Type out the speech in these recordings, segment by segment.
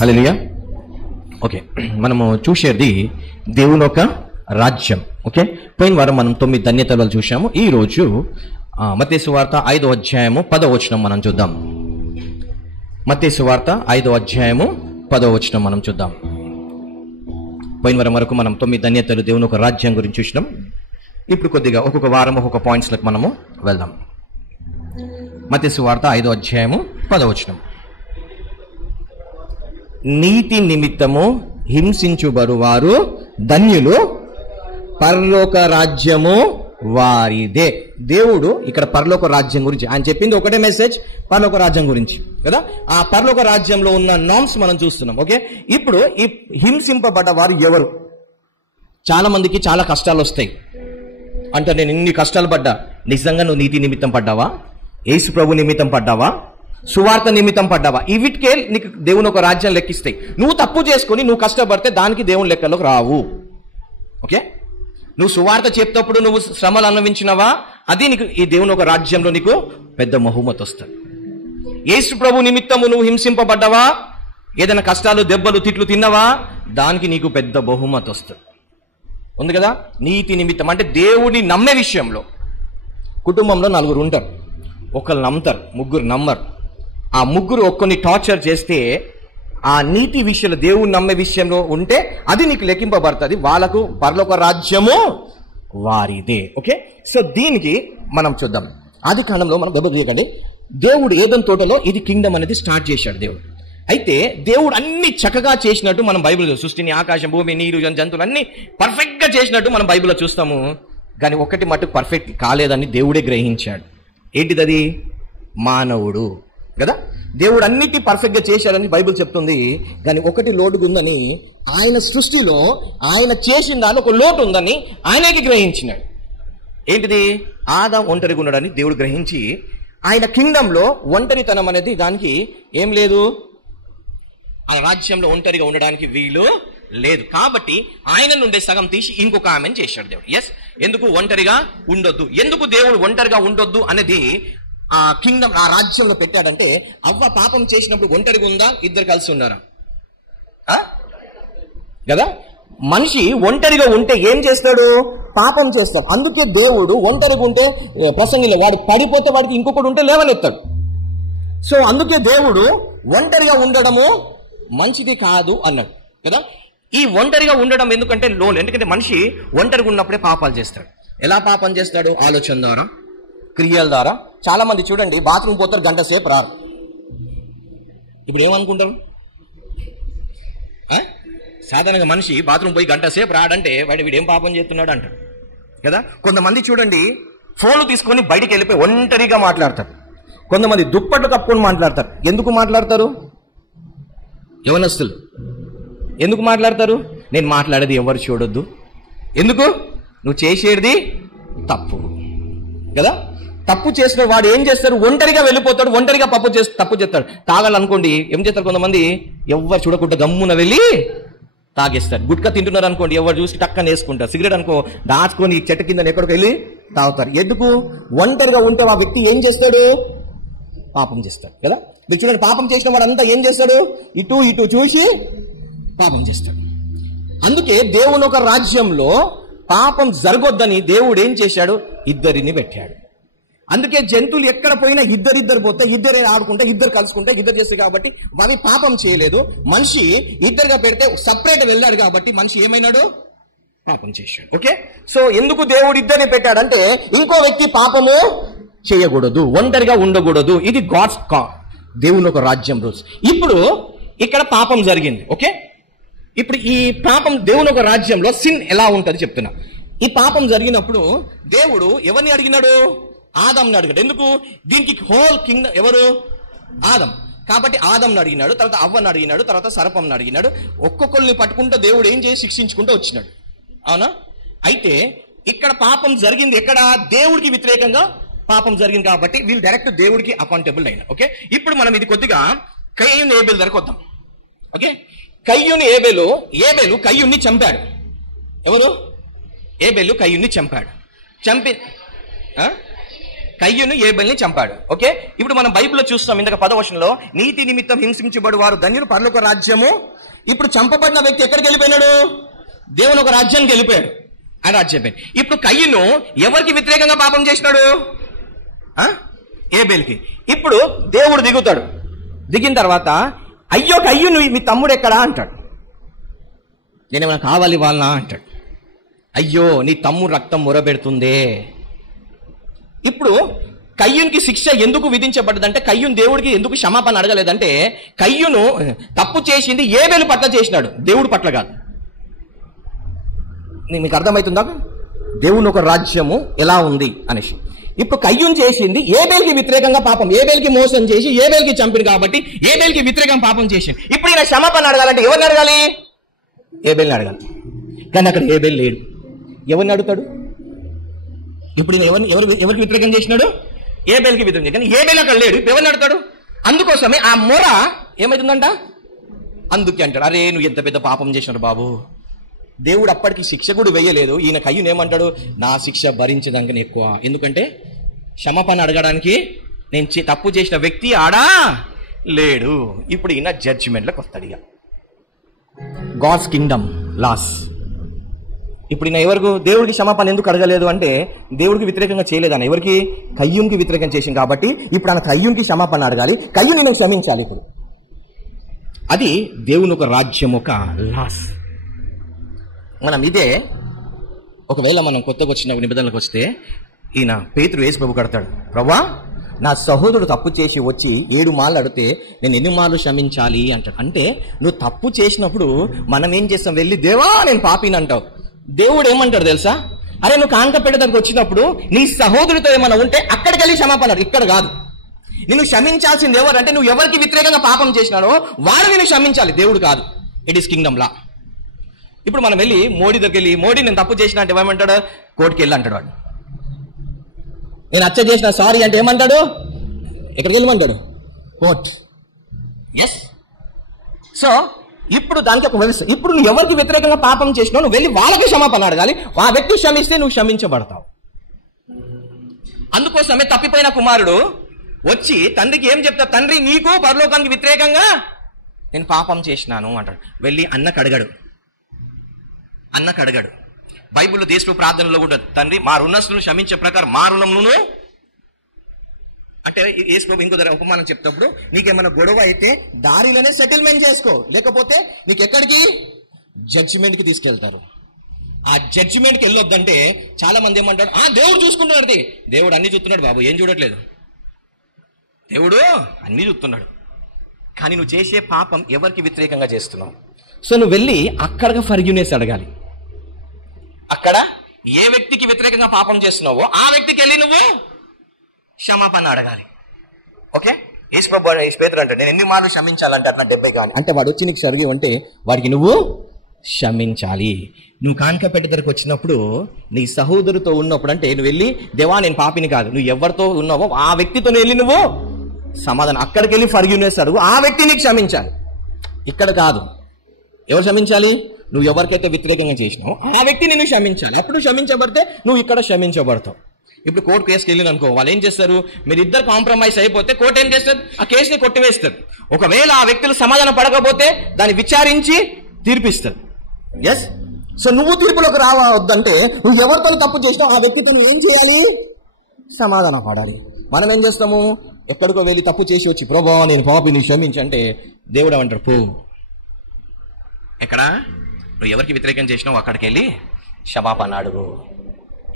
హల్లెలూయా. Okay, మనము చూసేది దేవుని యొక్క రాజ్యం. ఓకే, పోయిన వారం మనం 9 ధన్యతలు చూసాము. ఈ రోజు మత్తయి సువార్త 5వ అధ్యాయము 10వ వచనం మనం చూద్దాం. మత్తయి సువార్త 5వ అధ్యాయము 10వ వచనం మనం చూద్దాం. పోయిన వారం వరకు మనం 9 ధన్యతలు దేవుని ఒక రాజ్యం గురించి చూసినాం. ఇప్పుడు కొద్దిగా ఒక్కొక్క వారం ఒక్కొక్క పాయింట్స్లకు మనము వెళ్దాం. మత్తయి సువార్త 5వ అధ్యాయము 10వ వచనం. నీతి నిమిత్తము హింసించుబడువారు ధన్యులు, పరలోక రాజ్యము వారిదే. దేవుడు ఇక్కడ పరలోక రాజ్యం గురించి ఆయన చెప్పింది ఒకటే మెసేజ్, పరలోక రాజ్యం గురించి కదా. ఆ పరలోక రాజ్యంలో ఉన్న నామ్స్ మనం చూస్తున్నాం. ఓకే, ఇప్పుడు ఈ హింసింపబడ్డ వారు ఎవరు? చాలా మందికి చాలా కష్టాలు వస్తాయి. అంటే నేను ఇన్ని కష్టాలు పడ్డా, నిజంగా నువ్వు నీతి నిమిత్తం పడ్డావా? యేసు ప్రభు నిమిత్తం పడ్డావా? సువార్త నిమిత్తం పడ్డావా? ఈ వీటికే నీకు దేవుని ఒక రాజ్యం లెక్కిస్తాయి. నువ్వు తప్పు చేసుకుని నువ్వు కష్టపడితే దానికి దేవుని లెక్కలోకి రావు. ఓకే, నువ్వు సువార్త చెప్తప్పుడు నువ్వు శ్రమలు అనుభవించినవా, అది నీకు ఈ దేవుని ఒక రాజ్యంలో నీకు పెద్ద బహుమతి వస్తుంది. యేసు ప్రభు నిమిత్తము నువ్వు హింసింపబడ్డావా, ఏదైనా కష్టాలు దెబ్బలు తిట్లు తిన్నావా, దానికి నీకు పెద్ద బహుమతి వస్తుంది. ఉంది కదా. నీతి నిమిత్తం అంటే దేవుని నమ్మే విషయంలో కుటుంబంలో 4 ఉంటారు, ఒకళ్ళు నమ్ముతారు, 3 నమ్మరు. ఆ 3 ఒక్కరిని టార్చర్ చేస్తే ఆ నీతి విషయంలో దేవుని నమ్మే విషయంలో ఉంటే అది నీకు లెక్కింపబడుతుంది. వాళ్ళకు పరలోక రాజ్యము వారిదే. ఓకే, సో దీనికి మనం చూద్దాం. ఆది కాలంలో మనం దెబ్బ తీయకండి. దేవుడు ఏదెన్ తోటలో ఇది కింగ్డమ్ అనేది స్టార్ట్ చేశాడు దేవుడు. అయితే దేవుడు అన్ని చక్కగా చేసినట్టు మనం బైబిల్లో సృష్టిని, ఆకాశం, భూమి, నీరు, జంతువులు అన్ని పర్ఫెక్ట్ గా చేసినట్టు మనం బైబిల్లో చూస్తాము. కానీ ఒకటి మట్టుకు పర్ఫెక్ట్ కాలేదని దేవుడే గ్రహించాడు. ఏంటిది? మానవుడు కదా. దేవుడు అన్నిటి పర్ఫెక్ట్ గా చేశాడని బైబిల్ చెప్తుంది. కానీ ఒకటి లోటుగా ఉందని, ఆయన సృష్టిలో ఆయన చేసిన దాని ఒక లోటు ఉందని ఆయనకి గ్రహించినాడు. ఏంటిది? ఆదాం ఒంటరిగా ఉన్నాడని దేవుడు గ్రహించి ఆయన కింగ్డమ్ లో ఒంటరితనం అనేది దానికి ఏం లేదు, ఆ రాజ్యంలో ఒంటరిగా ఉండడానికి వీలు లేదు. కాబట్టి ఆయన నుండి సగం తీసి ఇంకొక ఆమెను చేశాడు దేవుడు. ఎస్, ఎందుకు ఒంటరిగా ఉండొద్దు, ఎందుకు దేవుడు ఒంటరిగా ఉండొద్దు అనేది ఆ కింగ్డమ్, ఆ రాజ్యంలో పెట్టాడంటే, అవ్వ పాపం చేసినప్పుడు ఒంటరిగా ఉందా, ఇద్దరు కలిసి ఉన్నారా కదా. మనిషి ఒంటరిగా ఉంటే ఏం చేస్తాడు? పాపం చేస్తాడు. అందుకే దేవుడు ఒంటరిగా ఉంటే ప్రసంగిలో వాడు పడిపోతే వాడికి ఇంకొకటి ఉంటే లేవనెత్తాడు. సో అందుకే దేవుడు ఒంటరిగా ఉండడము మంచిది కాదు అన్నాడు కదా. ఈ ఒంటరిగా ఉండడం ఎందుకంటే ఎందుకంటే మనిషి ఒంటరిగా ఉన్నప్పుడే పాపాలు చేస్తాడు. ఎలా పాపం చేస్తాడు? ఆలోచన ద్వారా, క్రియల ద్వారా. చాలా మంది చూడండి, బాత్రూమ్ పోతారు, గంట సేపు రారు. ఇప్పుడు ఏమనుకుంటారు? సాధారణంగా మనిషి బాత్రూమ్ పోయి గంట సేపు రాడంటే వీడేం పాపం చేస్తున్నాడు అంటాడు కదా. కొంతమంది చూడండి, ఫోన్లు తీసుకొని బయటికి వెళ్ళిపోయి ఒంటరిగా మాట్లాడతారు. కొంతమంది దుప్పట్లు కప్పుకొని మాట్లాడతారు. ఎందుకు మాట్లాడతారు? యవనస్తులు ఎందుకు మాట్లాడతారు? నేను మాట్లాడేది ఎవరు చూడొద్దు. ఎందుకు? నువ్వు చేసేది తప్పు కదా. తప్పు చేసిన వాడు ఏం చేస్తారు? ఒంటరిగా వెళ్ళిపోతాడు, ఒంటరిగా తప్పు చేస్తాడు. తాగాలనుకోండి, ఏం చేస్తారు? కొంతమంది ఎవరు చూడకుండా గమ్మున వెళ్ళి తాగేస్తారు. గుట్కా తింటున్నారు అనుకోండి, ఎవరు చూసి టక్కన వేసుకుంటారు. సిగరెట్ అనుకో దాచుకొని చెట్టు కింద ఎక్కడికి వెళ్ళి తాగుతారు. ఎందుకు? ఒంటరిగా ఉంటే ఆ వ్యక్తి ఏం చేస్తాడు? పాపం చేస్తాడు కదా. మీరు చూడండి, పాపం చేసిన వాడు అంతా ఏం చేస్తాడు? ఇటు ఇటు చూసి పాపం చేస్తాడు. అందుకే దేవుని ఒక రాజ్యంలో పాపం జరగొద్దని దేవుడు ఏం చేశాడు? ఇద్దరిని పెట్టాడు. అందుకే జంతువులు ఎక్కడ పోయినా ఇద్దరిద్దరు పోతే, ఇద్దరే ఆడుకుంటే, ఇద్దరు కలుసుకుంటే, ఇద్దరు చేస్తే కాబట్టి అవి పాపం చేయలేదు. మనిషి ఇద్దరుగా పెడితే సపరేట్ వెళ్ళాడు కాబట్టి మనిషి ఏమైనాడు? పాపం చేశాడు. ఓకే, సో ఎందుకు దేవుడు ఇద్దరిని పెట్టాడంటే ఇంకో వ్యక్తి పాపము చేయకూడదు, ఒంటరిగా ఉండకూడదు. ఇది గాడ్స్ దేవుని ఒక రాజ్యం రూల్స్. ఇప్పుడు ఇక్కడ పాపం జరిగింది. ఓకే, ఇప్పుడు ఈ పాపం దేవుని ఒక రాజ్యంలో సిన్ ఎలా ఉంటుంది చెప్తున్నా. ఈ పాపం జరిగినప్పుడు దేవుడు ఎవరిని అడిగినాడు? ఆదాంని అడిగాడు. ఎందుకు? దీనికి హోల్ కింగ్ ఎవరు? ఆదం. కాబట్టి ఆదంని అడిగినాడు, తర్వాత అవ్వని అడిగినాడు, తర్వాత సర్పంని అడిగినాడు. ఒక్కొక్కరిని పట్టుకుంటూ దేవుడు ఏం చేసి శిక్షించుకుంటూ వచ్చినాడు. అవునా? అయితే ఇక్కడ పాపం జరిగింది ఎక్కడ? దేవుడికి వ్యతిరేకంగా పాపం జరిగింది కాబట్టి వీళ్ళు డైరెక్ట్ దేవుడికి అకౌంటబుల్ అయినా. ఓకే, ఇప్పుడు మనం ఇది కొద్దిగా కయ్యూను ఏబేలు దగ్గరకు వద్దాం. ఓకే, కయ్యూను ఏబేలు కయ్యూన్ని చంపాడు. ఎవరు? ఏబేలు కయ్యూన్ని చంపాడు. కయ్యూను ఏబెల్ని చంపాడు. ఓకే, ఇప్పుడు మనం బైబిల్లో చూస్తాం ఇందాక 10వ వచనంలో, నీతి నిమిత్తం హింసించబడు వారు ధన్యులు పరలోక రాజ్యము. ఇప్పుడు చంపబడిన వ్యక్తి ఎక్కడికి వెళ్ళిపోయినాడు? దేవుని ఒక రాజ్యానికి వెళ్ళిపోయాడు. ఆ రాజ్యం. ఇప్పుడు కయ్యూను ఎవరికి వ్యతిరేకంగా పాపం చేసినాడు? ఏబెల్కి. ఇప్పుడు దేవుడు దిగుతాడు. దిగిన తర్వాత, అయ్యో కయ్యూను మీ తమ్ముడు ఎక్కడా అంటాడు. నేనేమైనా కావాలి వాళ్ళనా అంటాడు. అయ్యో నీ తమ్ముడు రక్తం మొరబెడుతుందే. ఇప్పుడు కయ్యూనికి శిక్ష ఎందుకు విధించబడ్డదంటే, కయ్యూను దేవుడికి ఎందుకు క్షమాపణ అడగలేదంటే, కయ్యూను తప్పు చేసింది ఏబెలు పట్ల చేసినాడు, దేవుడి పట్ల కాదు. మీకు అర్థమవుతుందా? దేవుని ఒక రాజ్యము ఎలా ఉంది అనేసి. ఇప్పుడు కయ్యూను చేసింది ఏబేల్కి వ్యతిరేకంగా పాపం, ఏబేల్కి మోసం చేసి ఏబేల్కి చంపింది కాబట్టి ఏబేల్కి వ్యతిరేకంగా పాపం చేసింది. ఇప్పుడు ఈయన క్షమాపణ అడగాలంటే ఎవరిని అడగాలి? ఏబేల్ని అడగాలి. కానీ అక్కడ ఏబేల్ లేడు. ఎవరిని అడుగుతాడు? ఇప్పుడు ఈయన ఎవరికి వ్యతిరేకం చేసినాడు? ఏబేల్కి వ్యతిరేకం. కానీ ఏబేల్ అక్కడ లేడు. ఎవరిని అడుగుతాడు? అందుకోసమే ఆ మొర ఏమైతుందంట? అందుకే అంటాడు, అరే నువ్వు ఎంత పెద్ద పాపం చేసినాడు బాబు. దేవుడు అప్పటికి శిక్ష కూడా వేయలేదు. ఈయన కయ్యూను ఏమంటాడు? నా శిక్ష భరించడానికి ఎక్కువ, ఎందుకంటే క్షమాపణ అడగడానికి నేను తప్పు చేసిన వ్యక్తి ఆడా లేడు. ఇప్పుడు ఈయన జడ్జిమెంట్లోకి వస్తాడు. ఇక గాడ్స్ కింగ్డమ్ లాస్. ఇప్పుడు ఈయన ఎవరికి దేవుడికి క్షమాపణ ఎందుకు అడగలేదు అంటే, దేవుడికి వ్యతిరేకంగా చేయలేదని, ఎవరికి? కయ్యూనికి వ్యతిరేకం చేసింది కాబట్టి ఇప్పుడు ఆయన కయ్యూనికి క్షమాపణ అడగాలి, కయ్యూని నేను క్షమించాలి. ఇప్పుడు అది దేవుని ఒక రాజ్యం ఒక లాస్. మనం ఇదే ఒకవేళ మనం కొత్తగా వచ్చిన నిబంధనలకు వస్తే, ఈయన పేతురు యేసు ప్రభు కడతాడు, ప్రభా నా సహోదరుడు తప్పు చేసి వచ్చి 7 మార్లు అడిగితే నేను ఎన్ని మార్లు క్షమించాలి అంటాడు. అంటే నువ్వు తప్పు చేసినప్పుడు మనం ఏం చేస్తాం? వెళ్ళి దేవా నేను పాపిని అంటావు. దేవుడు ఏమంటాడు తెలుసా? అరే నువ్వు కాంక పెట్టడానికి వచ్చినప్పుడు నీ సహోదరుడితో ఏమైనా ఉంటే అక్కడికి వెళ్ళి క్షమాపణ, ఇక్కడ కాదు. నిన్ను క్షమించాల్సింది ఎవరంటే, నువ్వు ఎవరికి వ్యతిరేకంగా పాపం చేసినాడో వాడు నిన్ను క్షమించాలి, దేవుడు కాదు. ఇట్ ఈస్ కింగ్డమ్ లా. ఇప్పుడు మనం వెళ్ళి మోడీ దగ్గరికి వెళ్ళి, మోడీ నేను తప్పు చేసిన అంటే ఏమంటాడు? కోర్టుకి వెళ్ళి అంటాడు వాడు. నేను హత్య చేసిన సారీ అంటే ఏమంటాడు? ఎక్కడికి వెళ్ళమంటాడు? కోర్ట్. ఎస్. సో ఇప్పుడు దానికి ఒక వ్యవస్థ. ఇప్పుడు నువ్వు ఎవరికి వ్యతిరేకంగా పాపం చేసినావు, నువ్వు వెళ్ళి వాళ్ళకి క్షమాపణ అడగాలి. ఆ వ్యక్తి క్షమిస్తే నువ్వు క్షమించబడతావు. అందుకోసమే తప్పిపోయిన కుమారుడు వచ్చి తండ్రికి ఏం చెప్తాడు? తండ్రి నీకు పరలోకానికి వ్యతిరేకంగా నేను పాపం చేసినాను అంటాడు. వెళ్ళి అన్నకు అడగాడు. బైబిల్లో దేశపు ప్రార్థనలో కూడా, తండ్రి మా రుణస్తులను క్షమించే ప్రకారం మా రుణమును అంటే, యేసు ప్రభు ఇంకో దగ్గర ఉపమానం చెప్తాప్పుడు, నీకేమైనా గొడవ అయితే దారిలోనే సెటిల్మెంట్ చేసుకో, లేకపోతే నీకు ఎక్కడికి? జడ్జిమెంట్కి తీసుకెళ్తారు. ఆ జడ్జిమెంట్కి వెళ్ళొద్దంటే చాలా మంది ఏమంటారు? దేవుడు చూసుకుంటున్నాడు. దేవుడు అన్ని చూస్తున్నాడు బాబు, ఏం చూడట్లేదు. దేవుడు అన్ని చూస్తున్నాడు, కానీ నువ్వు చేసే పాపం ఎవరికి వ్యతిరేకంగా చేస్తున్నావు. సో నువ్వు వెళ్ళి అక్కడ ఫర్గివ్నెస్ అడగాలి. అక్కడ ఏ వ్యక్తికి వ్యతిరేకంగా పాపం చేస్తున్నావో ఆ వ్యక్తికి వెళ్ళి నువ్వు క్షమాపణ అడగాలి. ఓకే, యేసు పేతురు అంటే నేను ఎన్ని మార్లు క్షమించాలంటే అట్లా 70 కావాలి అంటే, వాడు వచ్చి నీకు సరిగి అంటే వాడికి నువ్వు క్షమించాలి. నువ్వు కానుక పెట్టే దగ్గరికి వచ్చినప్పుడు నీ సహోదరుతో ఉన్నప్పుడు అంటే నువ్వు వెళ్ళి, దేవా నేను పాపిని కాదు, నువ్వు ఎవరితో ఉన్నావో ఆ వ్యక్తితో వెళ్ళి నువ్వు సమాధానం, అక్కడికి వెళ్ళి ఫర్గివ్నెస్ అడుగు, ఆ వ్యక్తిని క్షమించాలి. ఇక్కడ కాదు. ఎవరు క్షమించాలి? నువ్వు ఎవరికైతే వ్యతిరేకంగా చేసినావు ఆ వ్యక్తి నిన్ను క్షమించాలి. అప్పుడు క్షమించబడితే నువ్వు ఇక్కడ క్షమించబడతావు. ఇప్పుడు కోర్టు కేసుకి వెళ్ళిన అనుకో, వాళ్ళు ఏం చేస్తారు? మీరు ఇద్దరు కాంప్రమైజ్ అయిపోతే కోర్టు ఏం చేస్తారు? ఆ కేసుని కొట్టివేస్తారు. ఒకవేళ ఆ వ్యక్తులు సమాధానం పడకపోతే దాన్ని విచారించి తీర్పిస్తారు. ఎస్. సో నువ్వు తీర్పులోకి రావద్దంటే, నువ్వు ఎవరితో తప్పు చేసినావు ఆ వ్యక్తితో నువ్వు ఏం చేయాలి? సమాధానం పడాలి. మనం ఏం చేస్తాము? ఎక్కడికో వెళ్ళి తప్పు చేసి వచ్చి, ప్రభువా నేను పాపిని క్షమించంటే దేవుడు ఏమంటాడు? పో. ఎక్కడ నువ్వు ఎవరికి వ్యతిరేకం చేసినావు అక్కడికి వెళ్ళి క్షమాపణ అడుగు.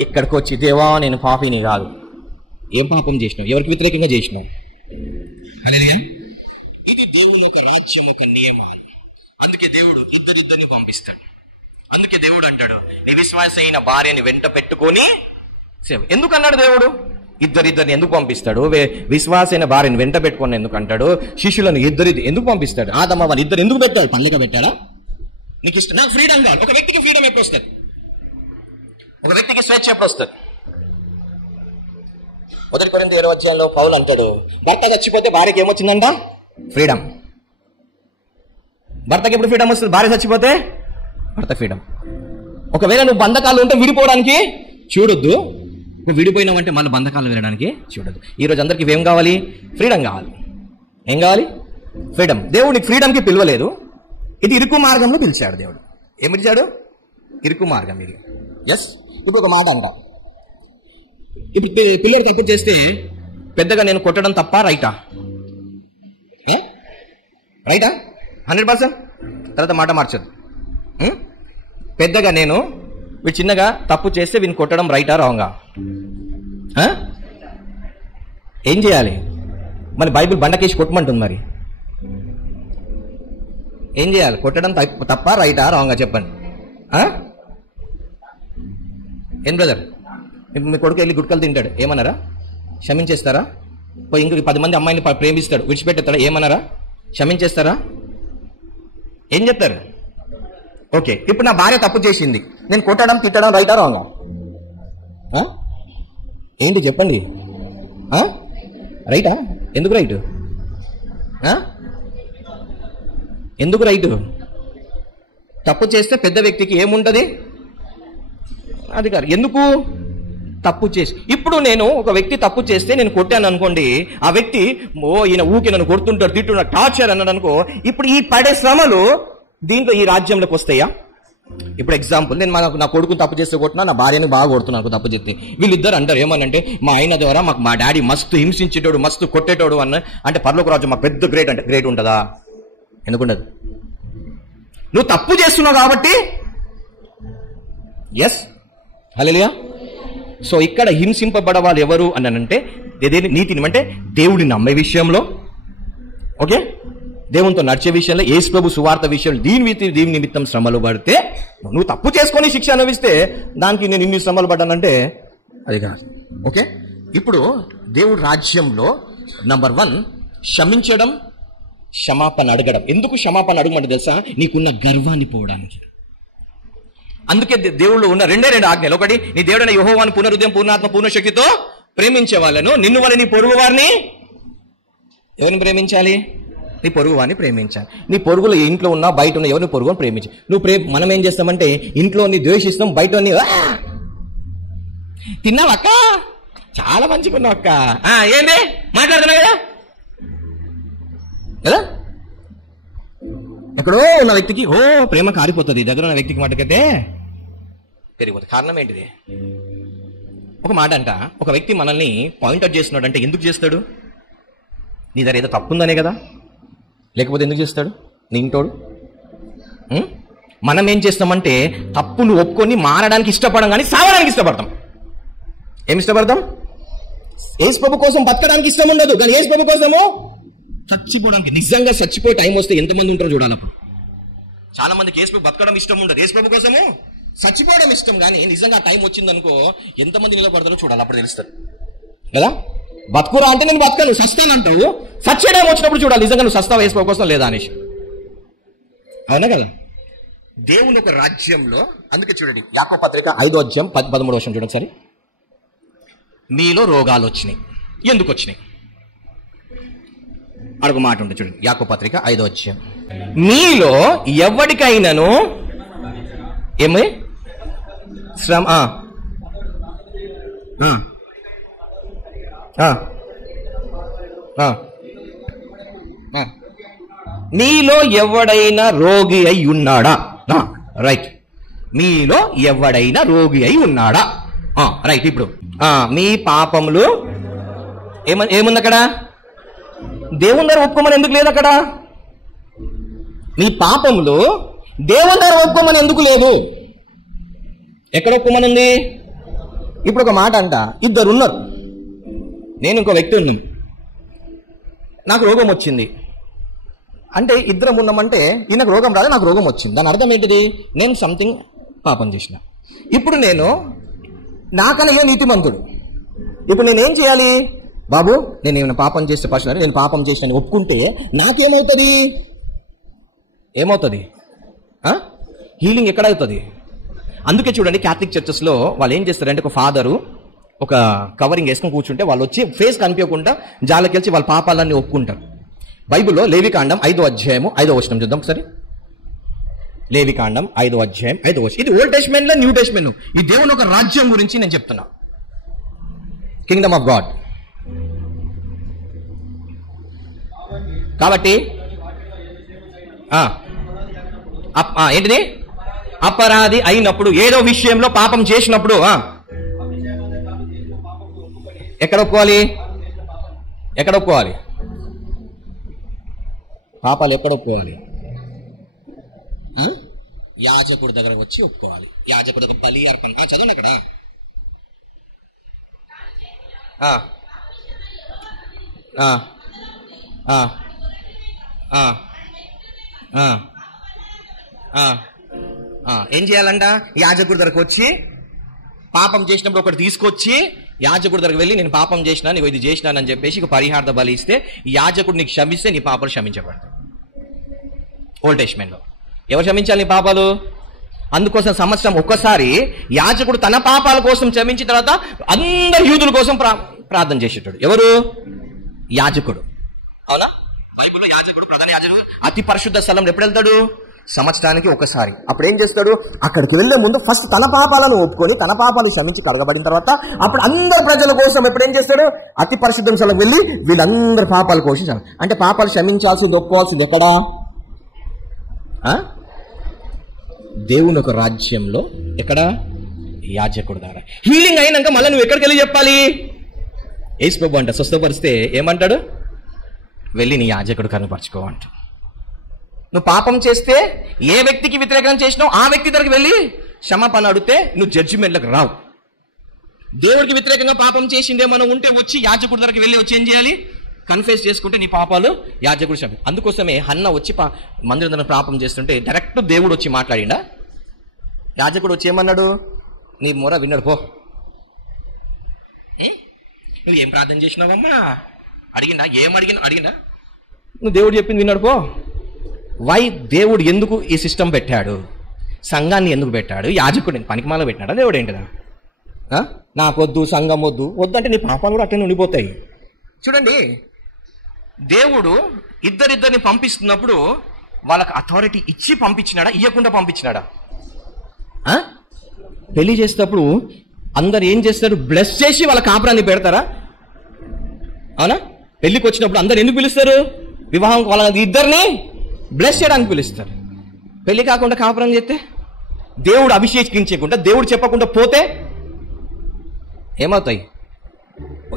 ఇక్కడికి వచ్చి, దేవా నేను పాపిని కాదు, ఏం పాపం చేసినావు, ఎవరికి వ్యతిరేకంగా చేసినావు. ఇది దేవుని ఒక రాజ్యం, ఒక నియమాలు. అందుకే దేవుడు ఇద్దరిని పంపిస్తాడు. అందుకే దేవుడు అంటాడు, నీ విశ్వాస అయిన భార్యని వెంట పెట్టుకొని సేవ. ఎందుకు అన్నాడు దేవుడు? ఇద్దరిని ఎందుకు పంపిస్తాడు? విశ్వాసైన భార్యని వెంట పెట్టుకొని ఎందుకు అంటాడు? శిష్యులను ఎందుకు పంపిస్తాడు? ఆదమ్మ వాళ్ళు ఇద్దరు ఎందుకు పెట్టాడు? పనులుగా పెట్టాడా? నీకు ఇష్టం, నాకు ఫ్రీడమ్ కావాలి. ఒక వ్యక్తికి ఫ్రీడమ్ ఎప్పుడు వస్తుంది? ఒక వ్యక్తికి స్వేచ్ఛ ఎప్పుడు వస్తుంది? 1 కొరింథీ 7వ అధ్యాయంలో పౌలు అంటాడు, భర్త చచ్చిపోతే భార్యకి ఏమొచ్చిందంట? ఫ్రీడమ్. భర్తకి ఎప్పుడు ఫ్రీడమ్ వస్తుంది? భార్య చచ్చిపోతే భర్త ఫ్రీడమ్. ఒకవేళ నువ్వు బంధకాలు ఉంటే విడిపోవడానికి చూడొద్దు. విడిపోయినామంటే మళ్ళీ బంధకాలు వెళ్ళడానికి చూడదు. ఈరోజు అందరికి ఏం కావాలి? ఫ్రీడమ్ కావాలి. ఏం కావాలి? ఫ్రీడమ్. దేవుడికి ఫ్రీడమ్కి పిలవలేదు, ఇది ఇరుకు మార్గంలో పిలిచాడు దేవుడు. ఏం పిలిచాడు? ఇరుకు మార్గం ఇది. ఎస్. ఇప్పుడు ఒక మాట అంట, ఇప్పుడు పిల్లలు తప్పు చేస్తే పెద్దగా నేను కొట్టడం తప్ప రైటా? రైటా? 100%. తర్వాత మాట మార్చదు. పెద్దగా నేను వీడు చిన్నగా తప్పు చేస్తే వీని కొట్టడం రైటా రాంగా? ఏం చేయాలి మరి? బైబిల్ బండకేసి కొట్టమంటుంది, మరి ఏం చేయాలి? కొట్టడం తప్ప రైటా రాంగా చెప్పండి. ఏం బ్రదర్, మీ కొడుకు వెళ్ళి గుట్కలు తింటాడు, ఏమన్నారా? క్షమించేస్తారా? ఇంకో 10 మంది అమ్మాయిని ప్రేమిస్తాడు, విడిచిపెట్టేస్తాడా? ఏమన్నారా? క్షమించేస్తారా? ఏం చెప్తారు? ఓకే, ఇప్పుడు నా భార్య తప్పు చేసింది, నేను కొట్టడం తిట్టడం రైటా రాంగా? ఏంటి చెప్పండి? రైటా? ఎందుకు రైటు? ఎందుకు రైటు? తప్పు చేస్తే పెద్ద వ్యక్తికి ఏముంటది? అది కాదు. ఎందుకు తప్పు చేసి, ఇప్పుడు నేను ఒక వ్యక్తి తప్పు చేస్తే నేను కొట్టాను అనుకోండి, ఆ వ్యక్తి ఈయన ఊకి నన్ను కొడుతుంటాడు, తిట్టున్నాడు, టార్చర్ అన్నాడు అనుకో, ఇప్పుడు ఈ పడే శ్రమలు దీంట్లో ఈ రాజ్యంలోకి వస్తాయా? ఇప్పుడు ఎగ్జాంపుల్, నేను నా కొడుకుని తప్పు చేస్తే కొట్టినా, నా భార్యని బాగా కొడుతున్నాను తప్పు చేస్తే, వీళ్ళిద్దరు అంటారు ఏమనంటే, మా ఆయన ద్వారా మా డాడీ మస్తు హింసించేటోడు, మస్తు కొట్టేటోడు అంటే పరలోక రాజ్యం మాకు పెద్ద గ్రేట్ అంటే గ్రేట్ ఉంటుందా? ఎందుకుండదు? నువ్వు తప్పు చేస్తున్నావు కాబట్టి. ఎస్, హల్లెలూయా. సో ఇక్కడ హింసింపబడ వాళ్ళు ఎవరు అని అంటే నీతిని అంటే దేవుడిని నమ్మే విషయంలో, ఓకే, దేవునితో నడిచే విషయంలో, యేసు ప్రభు సువార్త విషయంలో దీని నిమిత్తం శ్రమలు పడితే, నువ్వు తప్పు చేసుకొని శిక్ష అనుభవిస్తే దానికి నేను ఇన్ని శ్రమలు పడ్డానంటే అది కాదు. ఓకే, ఇప్పుడు దేవుడి రాజ్యంలో నంబర్ 1 క్షమించడం, క్షమాపణ అడగడం. ఎందుకు క్షమాపణ అడగమంటే తెలుసా? నీకున్న గర్వాన్ని పోవడానికి. అందుకే దేవుళ్ళు ఉన్న 2 ఆజ్ఞలు. ఒకటి, నీ దేవుడైన యెహోవాను పూర్ణ హృదయం, పూర్ణాత్మ, పూర్ణ శక్తితో ప్రేమించే వాళ్ళను, నిన్ను వల్ల నీ పొరుగు వారిని. ఎవరిని ప్రేమించాలి? నీ పొరుగు వారిని ప్రేమించాలి. నీ పొరుగులు ఇంట్లో ఉన్నా బయట ఉన్న ఎవరిని పొరుగు అని ప్రేమించి. మనం ఏం చేస్తామంటే ఇంట్లో నీ ద్వేషిస్తాం, బయట తిన్నావు అక్క, చాలా మంచిగా ఉన్నావు అక్క, ఏంటి మాట్లాడుతున్నా కదా కదా. ఎక్కడో ఉన్న వ్యక్తికి ప్రేమ కారిపోతుంది, దగ్గర ఉన్న వ్యక్తికి మాటకైతే పెరిగిపోతుంది. కారణం ఏంటిది? ఒక మాట అంట, ఒక వ్యక్తి మనల్ని పాయింట్అవుట్ చేస్తున్నాడు అంటే ఎందుకు చేస్తాడు? నీ దగ్గర ఏదో తప్పు ఉందనే కదా, లేకపోతే ఎందుకు చేస్తాడు? నీ ఇంటోడు. మనం ఏం చేస్తామంటే తప్పులు ఒప్పుకొని మారడానికి ఇష్టపడం, కానీ సావడానికి ఇష్టపడతాం. ఏమి ఇష్టపడతాం? యేసు ప్రభు కోసం బతకడానికి ఇష్టం ఉండదు, కానీ యేసు ప్రభు కోసము చచ్చిపోవడానికి. నిజంగా చచ్చిపోయే టైం వస్తే ఎంతమంది ఉంటారో చూడాలి. అప్పుడు చాలా మందికి యేసు ప్రభు బతకడం ఇష్టం ఉండదు, యేసు ప్రభు కోసము చచ్చిపోవడం ఇష్టం, కానీ నిజంగా టైం వచ్చిందనుకో ఎంతమంది నిలబడతారో చూడాలి, అప్పుడు తెలుస్తుంది కదా. బతుకురా అంటే నేను బతకను, సస్తానంటావు, సచ్చే టైం వచ్చినప్పుడు చూడాలి నిజంగా నువ్వు సస్తావా యేసు ప్రభు కోసం లేదా అనేసి. అవునా కదా? దేవుని ఒక రాజ్యంలో, అందుకే చూడండి యాకోబు పత్రిక 5వ అధ్యాయం 13వ వచనం చూడండి సరే. మీలో రోగాలు వచ్చినాయి, ఎందుకు వచ్చినాయి? అడుగు మాట ఉంటుంది చూడండి, యాకోబు పత్రిక 5వ అధ్యాయం. మీలో ఎవరికైనాను ఏమి శ్రమ, మీలో ఎవడైనా రోగి అయి ఉన్నాడా? రైట్. మీలో ఎవడైనా రోగి అయి ఉన్నాడా? రైట్. ఇప్పుడు మీ పాపములు ఏముంది అక్కడ? దేవుని దగ్గర ఒప్పుకోమని ఎందుకు లేదు అక్కడ? మీ పాపములు దేవుని దగ్గర ఒప్పుకోమని ఎందుకు లేదు? ఎక్కడ ఒప్పుకోమని ఉంది? ఇప్పుడు ఒక మాట అంట, ఇద్దరు ఉన్నారు, నేను ఇంకో వ్యక్తి ఉన్నాను, నాకు రోగం వచ్చింది అంటే ఇద్దరం ఉన్నామంటే ఈయనకు రోగం రాదు, నాకు రోగం వచ్చింది. దాని అర్థం ఏంటిది? నేను సంథింగ్ పాపం చేసిన. ఇప్పుడు నేను నాకన్నా ఏ నీతిమంతుడు, ఇప్పుడు నేనేం చేయాలి? బాబు నేను ఏమైనా పాపం చేస్తే ఫస్ట్ నేను పాపం చేసిన ఒప్పుకుంటే నాకేమవుతుంది? ఏమవుతుంది? హీలింగ్ ఎక్కడ అవుతుంది? అందుకే చూడండి క్యాథలిక్ చర్చెస్లో వాళ్ళు ఏం చేస్తారంటే ఒక ఫాదరు ఒక కవరింగ్ వేసుకొని కూర్చుంటే వాళ్ళు వచ్చి ఫేస్ కనిపించకుండా జాలకెళ్ళి వాళ్ళ పాపాలన్నీ ఒప్పుకుంటారు. బైబిల్లో లేవికాండం 5వ అధ్యాయము 5వ వచనం చూద్దాం ఒకసారి. లేవికాండం 5వ అధ్యాయం 5వ వచనం. ఇది ఓల్డ్ టెస్ట్మెంట్ లో న్యూ టెస్ట్మెంట్. ఈ దేవుని ఒక రాజ్యం గురించి నేను చెప్తున్నా. Kingdom of God. కాబట్టి ఏంటిది? అపరాధి అయినప్పుడు, ఏదో విషయంలో పాపం చేసినప్పుడు ఎక్కడ ఒప్పుకోవాలి? ఎక్కడ ఒప్పుకోవాలి? పాపాలు ఎక్కడ ఒప్పుకోవాలి? యాజకుడి దగ్గర వచ్చి ఒప్పుకోవాలి. యాజకుడు ఒక బలి అర్పణ. చదవండి అక్కడ. ఏం చేయాలంట? యాజకుడి దగ్గరకు వచ్చి, పాపం చేసినప్పుడు ఒకటి తీసుకొచ్చి యాజకుడి దగ్గరకు వెళ్ళి, నేను పాపం చేసినా, నీకు ఇది చేసినానని చెప్పేసి పరిహార్థ బలి ఇస్తే యాజకుడు నీకు క్షమిస్తే నీ పాపాలు క్షమించబడతాయి. ఓల్డ్ టెస్టమెంట్లో ఎవరు క్షమించాలి నీ పాపాలు? అందుకోసం సంవత్సరం ఒక్కసారి యాజకుడు తన పాపాల కోసం క్షమించిన తర్వాత అందరు యూదుల కోసం ప్రార్థన చేసేటాడు. ఎవరు? యాజకుడు. అవునా? బైబిల్లో యాజకుడు, ప్రధాన యాజకుడు అతి పరిశుద్ధ స్థలంలో ఎప్పుడు వెళ్తాడు? సంవత్సరానికి ఒకసారి. అప్పుడు ఏం చేస్తాడు? అక్కడికి వెళ్లే ముందు ఫస్ట్ తన పాపాలను ఒప్పుకొని, తన పాపాలు క్షమించి కడగబడిన తర్వాత అప్పుడు అందరు ప్రజల కోసం ఎప్పుడు ఏం చేస్తాడు? అతి పరిశుద్ధం స్థలం వెళ్ళి వీళ్ళందరి పాపాల కోసం, అంటే పాపాలు క్షమించాల్సింది, ఒప్పుకోవాల్సింది ఎక్కడా? దేవుని ఒక రాజ్యంలో. ఎక్కడ? యాజకుడు ద్వారా. హీలింగ్ అయినాక మళ్ళీ నువ్వు ఎక్కడికి వెళ్ళి చెప్పాలి? యేసు ప్రభు అంట స్వస్థపరిస్తే ఏమంటాడు? వెళ్ళి నీ యాజకుడు కనపరచుకో అంట. నువ్వు పాపం చేస్తే ఏ వ్యక్తికి వ్యతిరేకంగా చేసినావు ఆ వ్యక్తి దగ్గరికి వెళ్ళి క్షమాపణ అడిగితే నువ్వు జడ్జిమెంట్లకు రావు. దేవుడికి వ్యతిరేకంగా పాపం చేసిందేమన్నా ఉంటే వచ్చి యాజకుడి దగ్గరికి వెళ్ళి వచ్చి ఏం చేయాలి? కన్ఫెస్ చేసుకుంటే నీ పాపాలు యాజకుడు క్షమి. అందుకోసమే హన్న వచ్చి మందిరం దగ్గర పాపం చేస్తుంటే డైరెక్ట్ దేవుడు వచ్చి మాట్లాడిండా? యాజకుడు వచ్చి ఏమన్నాడు? నీ మొర విన్నాడు. పో, నువ్వు ఏం ప్రార్థన చేసినావమ్మా అడిగిందా? ఏం అడిగినా నువ్వు దేవుడు చెప్పింది విన్నాడు. పో. వై? దేవుడు ఎందుకు ఈ సిస్టమ్ పెట్టాడు? సంఘాన్ని ఎందుకు పెట్టాడు? యాజకుడు పనికిమాల పెట్టినాడా దేవుడు? ఏంటిదా? నాకొద్దు, సంఘం వద్దు వద్దంటే నీ పాపాలు కూడా అట్లనే ఉండిపోతాయి. చూడండి, దేవుడు ఇద్దరిద్దరిని పంపిస్తున్నప్పుడు వాళ్ళకి అథారిటీ ఇచ్చి పంపించినాడా, ఇవ్వకుండా పంపించినాడా? పెళ్లి చేసేటప్పుడు అందరు ఏం చేస్తారు? బ్లెస్ చేసి వాళ్ళ కాపురాన్ని పెడతారా? అవునా? పెళ్లికి వచ్చినప్పుడు అందరు ఎందుకు పిలుస్తారు? వివాహం వాళ్ళ ఇద్దరిని బ్లెస్ చేయడానికి పిలుస్తారు. పెళ్లి కాకుండా కాపురం చేస్తే, దేవుడు అభిషేకించకుండా, దేవుడు చెప్పకుండా పోతే ఏమవుతాయి?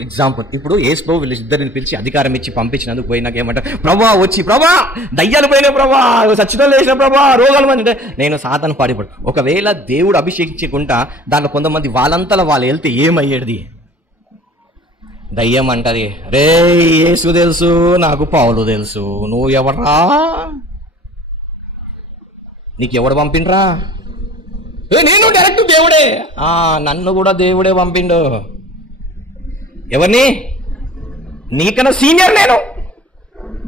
ఎగ్జాంపుల్, ఇప్పుడు యేసు ప్రభు వీళ్ళిద్దరిని పిలిచి అధికారం ఇచ్చి పంపించినందుకు పోయినాక ఏమంటారు? ప్రభా వచ్చి, ప్రభా దయ్యాలు పోయినా, ప్రభా సచ్చితం లేచిన, ప్రభా రోగాలు అంటే నేను సాతాను పాడిపడు. ఒకవేళ దేవుడు అభిషేకించకుండా దాంట్లో కొంతమంది వాళ్ళంతలో వాళ్ళు వెళ్తే ఏమయ్యేది? దయ్యం అంటది, రే యేసు తెలుసు, నాకు పౌలు తెలుసు, నువ్వు ఎవర్రా? నీకు ఎవడు పంపిండ్రా? నేను డైరెక్ట్ దేవుడే. నన్ను కూడా దేవుడే పంపిండు. ఎవరిని? నీకన్నా సీనియర్ నేను,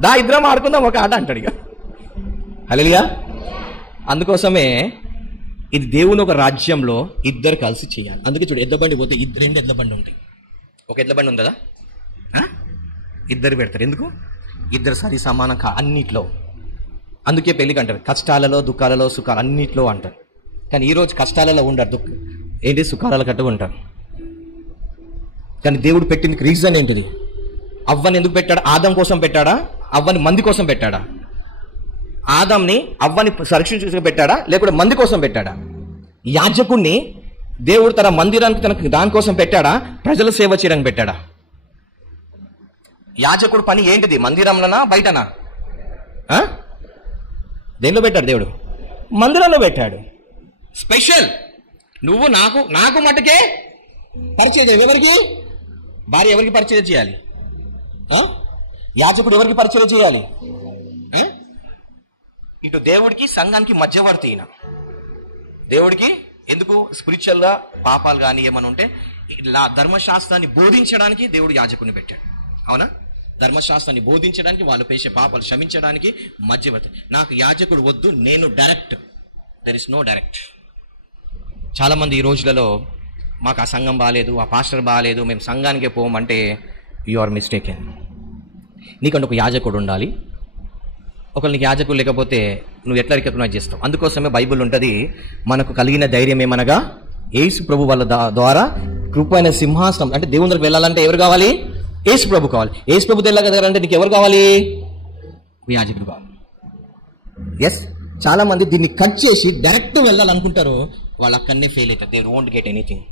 దా ఇద్దరం ఆడుకుందాం ఒక ఆట అంటాడు. ఇక హల్లెలూయా. అందుకోసమే ఇది దేవుని ఒక రాజ్యంలో ఇద్దరు కలిసి చేయాలి. అందుకే చూడు, ఎడ్ల బండి పోతే రెండు ఎడ్ల బండి ఉంటాయి. ఒక ఎడ్ల బండి ఉందా? ఇద్దరు పెడతారు. ఎందుకు? ఇద్దరు సరి సమానం అన్నిట్లో. అందుకే పెళ్ళికి అంటారు కష్టాలలో, దుఃఖాలలో, సుఖాలు అన్నిట్లో అంటారు. కానీ ఈరోజు కష్టాలలో ఉండరు, ఏంటి సుఖాలలో కట్టు ఉంటారు. కానీ దేవుడు పెట్టిన రీజన్ ఏంటిది? అవ్వని ఎందుకు పెట్టాడా? ఆదం కోసం పెట్టాడా? అవ్వని మంది కోసం పెట్టాడా? ఆదంని అవ్వని సంరక్షించ పెట్టాడా? లేకుంటే మంది కోసం పెట్టాడా? యాజకుడిని దేవుడు తన మందిరానికి తనకు దానికోసం పెట్టాడా? ప్రజల సేవ చేయడానికి పెట్టాడా? యాజకుడు పని ఏంటిది? మందిరంలోనా బయటనా? దేనిలో పెట్టాడు దేవుడు? మందిరంలో పెట్టాడు. స్పెషల్. నువ్వు నాకు మటుకే పరిచయం చేయాలి. ఎవరికి? భార్య ఎవరికి పరిచయం చేయాలి? యాజకుడు ఎవరికి పరిచయం చేయాలి? ఇటు దేవుడికి సంఘానికి మధ్యవర్తి ఈయన. దేవుడికి ఎందుకు? స్పిరిచువల్గా పాపాలు కానీ ఏమైనా ఉంటే ధర్మశాస్త్రాన్ని బోధించడానికి దేవుడు యాజకుడిని పెట్టాడు. అవునా? ధర్మశాస్త్రాన్ని బోధించడానికి, వాళ్ళు పేసే పాపాలు క్షమించడానికి మధ్యవర్తి. నాకు యాజకుడు వద్దు, నేను direct. There is no direct. చాలామంది ఈ రోజులలో మాకు ఆ సంఘం బాగాలేదు, ఆ పాస్టర్ బాగాలేదు, మేము సంఘానికే పోమంటే యు ఆర్ మిస్టేకెన్. నీకంటే ఒక యాజకుడు ఉండాలి. ఒకవేళ నీకు యాజకుడు లేకపోతే నువ్వు ఎట్లా రికగ్నైజ్ చేస్తావు? అందుకోసమే బైబిల్ ఉంటుంది, మనకు కలిగిన ధైర్యం ఏమనగా యేసు ప్రభు వాళ్ళ ద్వారా కృప అనే సింహాసనం అంటే దేవుని దగ్గరికి వెళ్ళాలంటే ఎవరు కావాలి? యేసు ప్రభు కావాలి. యేసు ప్రభు వెళ్ళాలంటే నీకు ఎవరు కావాలి? యాజకుడు కావాలి. ఎస్, చాలా మంది దీన్ని కట్ చేసి డైరెక్ట్ వెళ్ళాలనుకుంటారు, వాళ్ళు అక్కడనే ఫెయిల్ అవుతారు. They won't get anything.